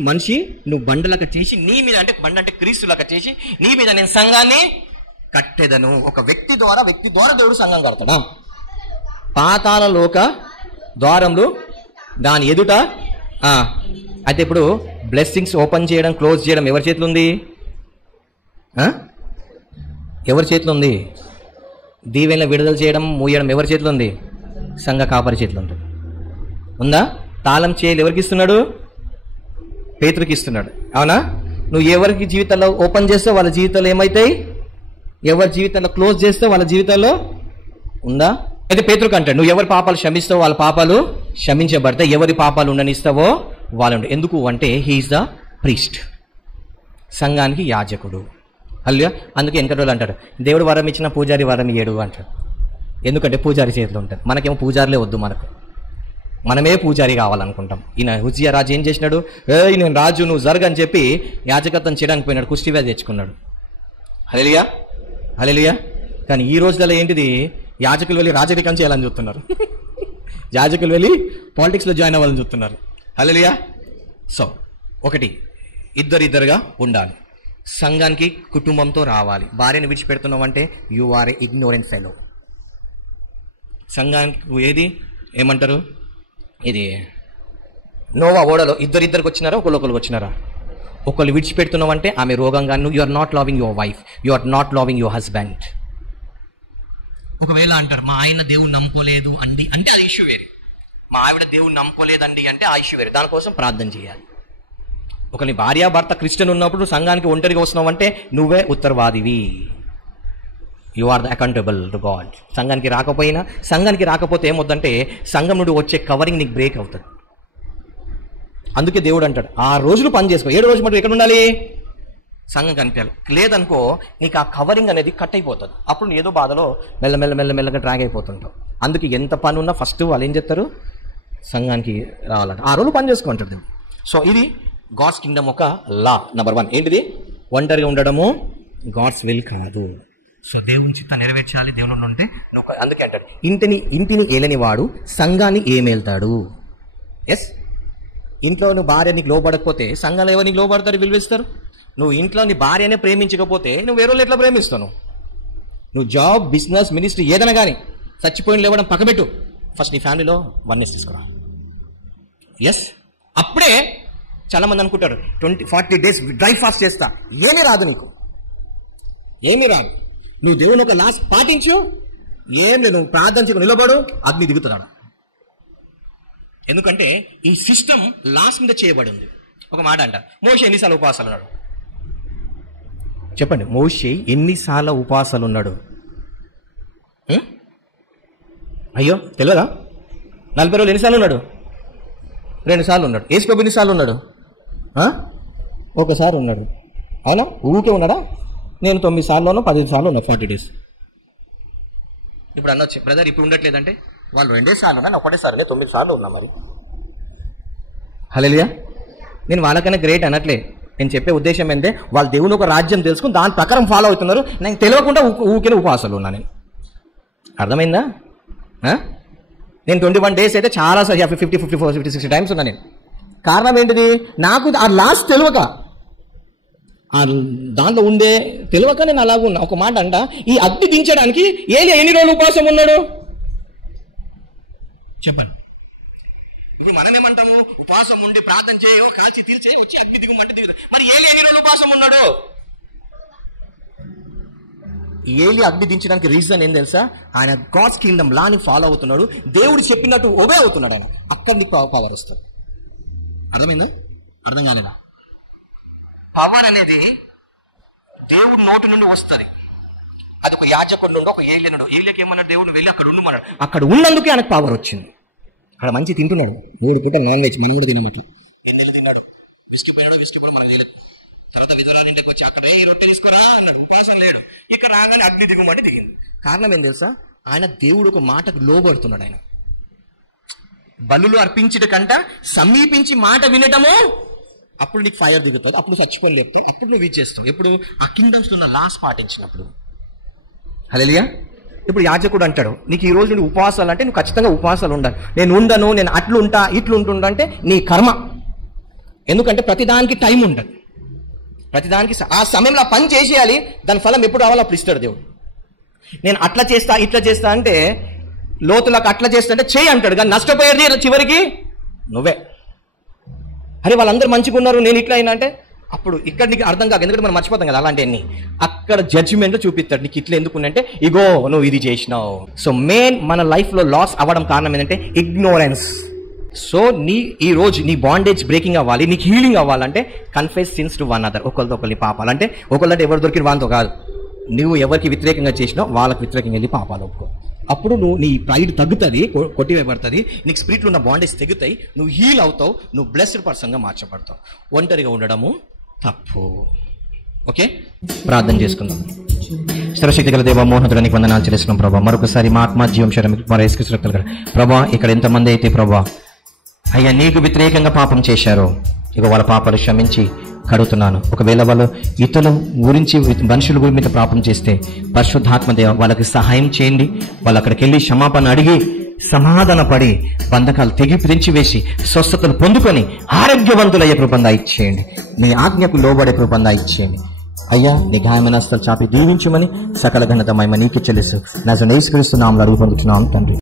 నువ్వు బండలక చేసి నీ మీద, అంటే బండ అంటే క్రీస్తులక చేసి నీ మీద నేను సంఘాన్ని కట్టెదను. ఒక వ్యక్తి ద్వారా దేవుడు సంఘం కడతాడా? పాతాళ లోక ద్వారములు దాని ఎదుట. అయితే ఇప్పుడు బ్లెస్సింగ్స్ ఓపెన్ చేయడం, క్లోజ్ చేయడం ఎవరి చేతిలో ఉంది? ఎవరి చేతిలో ఉంది? దీవెనలు విడుదల చేయడం, మూయడం ఎవరి చేతిలో ఉంది? సంఘ కాపరి చేతిలో ఉంటుంది. ఉందా? తాళం చేయలు ఎవరికి ఇస్తున్నాడు? పేతురుకి ఇస్తున్నాడు. అవునా? నువ్వు ఎవరికి జీవితాల్లో ఓపెన్ చేస్తే వాళ్ళ జీవితాలు ఏమవుతాయి, ఎవరి జీవితాల్లో క్లోజ్ చేస్తే వాళ్ళ జీవితాల్లో ఉందా? అయితే పేతురుకు అంటాడు, నువ్వు ఎవరి పాపాలు క్షమిస్తావో వాళ్ళ పాపాలు క్షమించబడతాయి, ఎవరి పాపాలు ఉండనిస్తావో వాళ్ళు. ఎందుకు అంటే హీఈస్ ద ప్రీస్ట్, సంఘానికి యాజకుడు. అల్లా. అందుకే వెనకటోళ్ళు అంటారు, దేవుడు వరం ఇచ్చిన పూజారి వరం ఇయ్యడు అంటాడు. ఎందుకంటే పూజారి చేతిలో ఉంటుంది. మనకేమో పూజారులే వద్దు, మనమే పూజారి కావాలనుకుంటాం. ఈయన హుజ్జియా రాజు ఏం చేసినాడు? నేను రాజు, నువ్వు జరగని చెప్పి యాజకత్వం చేయడానికి పోయినాడు, కుష్టి వ్యాధి తెచ్చుకున్నాడు. హల్లెలూయా, హల్లెలూయా. కానీ ఈ రోజులలో ఏంటిది? యాజకులు వెళ్ళి రాజరికం చేయాలని చూస్తున్నారు, యాజకులు వెళ్ళి పాలిటిక్స్లో జాయిన్ అవ్వాలని చూస్తున్నారు. హల్లెలూయా. సో ఒకటి, ఇద్దరుగా ఉండాలి. సంఘానికి కుటుంబంతో రావాలి. భార్యను విడిచిపెడుతున్నావు అంటే you are a ignorant fellow. సంఘానికి ఏది ఏమంటారు? ఇది నోవా ఓడలో ఇద్దరికి వచ్చినారా, ఒకరికి వచ్చినారా? ఒకళ్ళు విడిచిపెడుతున్నావు అంటే ఆమె రోగంగా, you are not loving your wife, you are not loving your husband. ఒకవేళ అంటారు మా ఆయన దేవుని నమ్ముకోలేదు అండి అంటే అది ఇష్యూ వేరే. మా ఆవిడ దేవుని నమ్ముకోలేదండి అంటే ఆ ఇష్యూ వేరే. దానికోసం ప్రార్థన చేయాలి. ఒక నీ భార్యాభర్త క్రిస్టియన్ ఉన్నప్పుడు సంఘానికి ఒంటరిగా వస్తున్నావు అంటే నువ్వే ఉత్తరవాదివి. You are the accountable to God. సంఘానికి రాకపోతే ఏమొద్దంటే సంఘం నుండి వచ్చే కవరింగ్ నీకు బ్రేక్ అవుతుంది. అందుకే దేవుడు అంటాడు 6 రోజులు పని చేసుకో, 7 రోజులు మటు ఎక్కడ ఉండాలి? సంఘం కనిపించాలి. లేదనుకో నీకు ఆ కవరింగ్ అనేది కట్ అయిపోతుంది. అప్పుడు నువ్వు ఏదో బాధలో మెల్లగా డ్రాగ్ అయిపోతుంటావు. అందుకే ఎంత పని ఉన్నా ఫస్ట్ వాళ్ళు ఏం చెప్తారు? సంఘానికి రావాలంట. 6 రోజులు పని చేసుకుంటాడు దేవుడు. సో ఇది గాడ్స్ కింగ్డమ్ ఒక లా. నెంబర్ 1 ఏంటిది? ఒంటరిగా ఉండడము గాడ్స్ విల్ కాదు. సో దేవుని చిత్తం నెరవేర్చాలి దేవుని ఉంటే. అందుకే అంటాడు ఇంటిని ఏలని వాడు సంఘాన్ని ఏమేళ్తాడు. ఎస్, ఇంట్లో నువ్వు భార్య నీకు లోబడకపోతే సంఘాలు ఎవరు నీకు లోబడతారు, విలువిస్తారు? నువ్వు ఇంట్లో నీ భార్యనే ప్రేమించకపోతే నువ్వు వేరే వాళ్ళు ఎట్లా ప్రేమిస్తావు? నువ్వు జాబ్, బిజినెస్, మినిస్ట్రీ ఏదైనా కానీ చచ్చిపోయిన లేవడం పక్కబెట్టు. ఫస్ట్ నీ ఫ్యామిలీలో వన్నెస్ తీసుకురా. ఎస్, అప్పుడే చాలా మంది అనుకుంటారు 40 days డ్రై ఫాస్ట్ చేస్తా, ఏమీ రాదు నీకు, ఏమీ రాదు. నువ్వు దేవుని ఒక లాస్ట్ పాటించు, ఏం లేదు, నువ్వు ప్రార్థన చేయకు, నిలబడు, అగ్ని దిగుతున్నాడు. ఎందుకంటే ఈ సిస్టమ్ లాస్ట్ మీద చేయబడి ఉంది. ఒక మాట అంట, మోషే ఎన్నిసార్లు ఉపవాసాలు ఉన్నాడు చెప్పండి? మోషే ఎన్నిసార్లు ఉపవాసాలు ఉన్నాడు? అయ్యో తెలియదా? 40 రోజులు ఎన్నిసార్లు ఉన్నాడు? 2 సార్లు ఉన్నాడు. యేసుప్రభు ఎన్నిసార్లు ఉన్నాడు? ఒకసారి ఉన్నాడు. అవునా? ఊరికే ఉన్నాడా? నేను 9 సార్లు 10 సార్లు ఉన్నా 40 days. ఇప్పుడు అనొచ్చు, బ్రదర్ ఇప్పుడు ఉండట్లేదంటే వాళ్ళు 2 సార్లు ఉన్నా, 1 సారి 9 సార్లు ఉన్నా. మరి హల్లెలూయా. నేను వాళ్ళకన్నా గ్రేట్ అనట్లే. నేను చెప్పే ఉద్దేశం ఏంటంటే వాళ్ళు దేవుని ఒక రాజ్యం తెలుసుకుని దాని ప్రకారం ఫాలో అవుతున్నారు. నాకు తెలియకుండా ఊరికే ఉపవాసాలు ఉన్నా. నేను అర్థమైందా? నేను 21 days అయితే చాలా 50, 54, 50, 60 times ఉన్నా నేను. కారణం ఏంటిది? నాకు ఆ లాస్ట్ తెలియక, ఆ దాంట్లో ఉండే తెలియక నేను అలాగ ఉన్నా. ఒక మాట అంట, ఈ అగ్ని దించడానికి ఏలియా ఎన్ని రోజులు ఉపవాసం ఉన్నాడు చెప్పండి. ఇప్పుడు మనం ఏమంటాము? ఉపవాసం ఉండి ప్రార్థన చేయో కాల్చి తీల్చే వచ్చి అగ్ని దిగుమంటే దిగుతుంది. మరి ఏలియా ఎన్ని రోజులు ఉపవాసం ఉన్నాడు? ఏలియా అగ్ని దించడానికి రీజన్ ఏం తెలుసా? ఆయన గాడ్స్ కింగ్డమ్ లాని ఫాలో అవుతున్నాడు. దేవుడు చెప్పినట్టు ఒబే అవుతున్నాడు. ఆయన అక్కడి నుంచి పవర్ వస్తుంది. అర్థమైంది? అర్థం కాలేదా? పవర్ అనేది దేవుడి నోటి నుండి వస్తుంది. అది ఒక యాజకుడు నుండి ఒక ఏలియనుడు. ఏలియాకి ఏమన్నాడు? దేవుడు వెళ్ళి అక్కడ ఉండమన్నాడు. అక్కడ ఉన్నందుకే ఆయనకు పవర్ వచ్చింది. అక్కడ మంచి తింటున్నాడు. 3 పూట నాన్ వెజ్, మనం కూడా తినమట్లు. ఎన్నెలు తిన్నాడు, విసిగిపోయాడు. విసిగిపోయి మనకు తెలియదు. తర్వాత విధురాలు ఇంటికి వచ్చి అక్కడ ఈ రొట్టె తీసుకురా అన్నాడు. ఉపవాసం లేడు. ఇక్కడ రాగానే అగ్ని దిగుమంటే దిగింది. కారణం ఏం తెలుసా? ఆయన దేవుడు ఒక మాటకు లోబడుతున్నాడు. ఆయన బలులు అర్పించట కంట సమీపించి మాట వినటము, అప్పుడు నీకు ఫైర్ దిగుతుంది. అప్పుడు చచ్చిపోయి లేపుతావు. అప్పుడు నువ్వు ఇది చేస్తావు. ఎప్పుడు? ఆ కింగ్డమ్స్ ఉన్న లాస్ పాటించినప్పుడు. హల్లెలూయా. ఇప్పుడు యాజకుడు అంటాడు, నీకు ఈ రోజు నుండి ఉపవాసాలు అంటే నువ్వు ఖచ్చితంగా ఉపవాసాలు ఉండాలి. నేను ఉండను, నేను అట్లుంటా ఇట్లుంటుంటా అంటే నీ కర్మ. ఎందుకంటే ప్రతిదానికి టైం ఉండదు. ప్రతిదానికి ఆ సమయంలో పని చేసేయాలి. దాని ఫలం ఎప్పుడు రావాలో అప్పుడు ఇస్తాడు దేవుడు. నేను అట్లా చేస్తా ఇట్లా చేస్తా అంటే, లోతులకు అట్లా చేస్తా అంటే చేయి అంటాడు. కానీ నష్టపోయేది చివరికి నువ్వే. అరే వాళ్ళందరూ మంచిగా ఉన్నారు, నేను ఇట్లా అయినా అంటే అప్పుడు ఇక్కడ నీకు అర్థం కాక, ఎందుకంటే మనం మర్చిపోతాం కదా అలాంటివన్నీ. అక్కడ జడ్జిమెంట్ చూపిస్తాడు, నీకు ఇట్లా ఎందుకుంటే ఇగో నువ్వు ఇది చేసినావు. సో మెయిన్ మన లైఫ్లో లాస్ అవ్వడం కారణం ఏంటంటే ఇగ్నోరెన్స్. సో ఈ రోజు నీ బాండేజ్ బ్రేకింగ్ అవ్వాలి, నీకు హీలింగ్ అవ్వాలంటే confess since to one other. ఒకరితో ఒకరిని పాపాలు అంటే ఒకళ్ళంటే ఎవరు దొరికిన వాళ్ళతో కాదు. నువ్వు ఎవరికి వ్యతిరేకంగా చేసినావు వాళ్ళకి వ్యతిరేకంగా వెళ్ళి పాపాలు ఒప్పుకో. అప్పుడు నువ్వు నీ ప్రైడ్ తగ్గుతుంది, కొట్టివేయబడుతుంది, నీకు స్పిరిట్లో ఉన్న బాండేజ్ తెగుతాయి, నువ్వు హీల్ అవుతావు, నువ్వు బ్లెస్డ్ పర్సన్గా మార్చబడతావు. ఒంటరిగా ఉండడము తప్పు. ఓకే, ప్రార్థన చేసుకుందాం. సర్వశక్తి గల దేవ, మోహనుడు నీకు వందనాలు చెల్లిస్తున్నాం ప్రభా. మరొకసారి మా ఆత్మ జీవం శరం ప్రభా, ఇక్కడ ఎంతమంది అయితే ప్రభా అయ్యా నీకు వ్యతిరేకంగా పాపం చేశారో, ఇక వాళ్ళ పాపాలు క్షమించి కడుగుతున్నాను. ఒకవేళ వాళ్ళు ఇతరుల గురించి మనుషుల గురించి పాపం చేస్తే పరిశుద్ధాత్మ దేవ వాళ్ళకి సహాయం చేయండి. వాళ్ళు అక్కడికి వెళ్ళి క్షమాపణ అడిగి సమాధాన పడి బంధకాలు తెంచివేసి స్వస్థతలు పొందుకొని ఆరోగ్యవంతులయ్యే కృపంగా ఇచ్చేయండి. నీ ఆజ్ఞకు లోబడే కృపంగా ఇచ్చేయండి అయ్యా. నీ గాయమైన హస్తాలు చాపి దీవించమని సకల ఘనత మహిమ నీకే చెల్లిస్తూ యేసుక్రీస్తు నామములో అడుగు పొందుతున్నాం తండ్రి.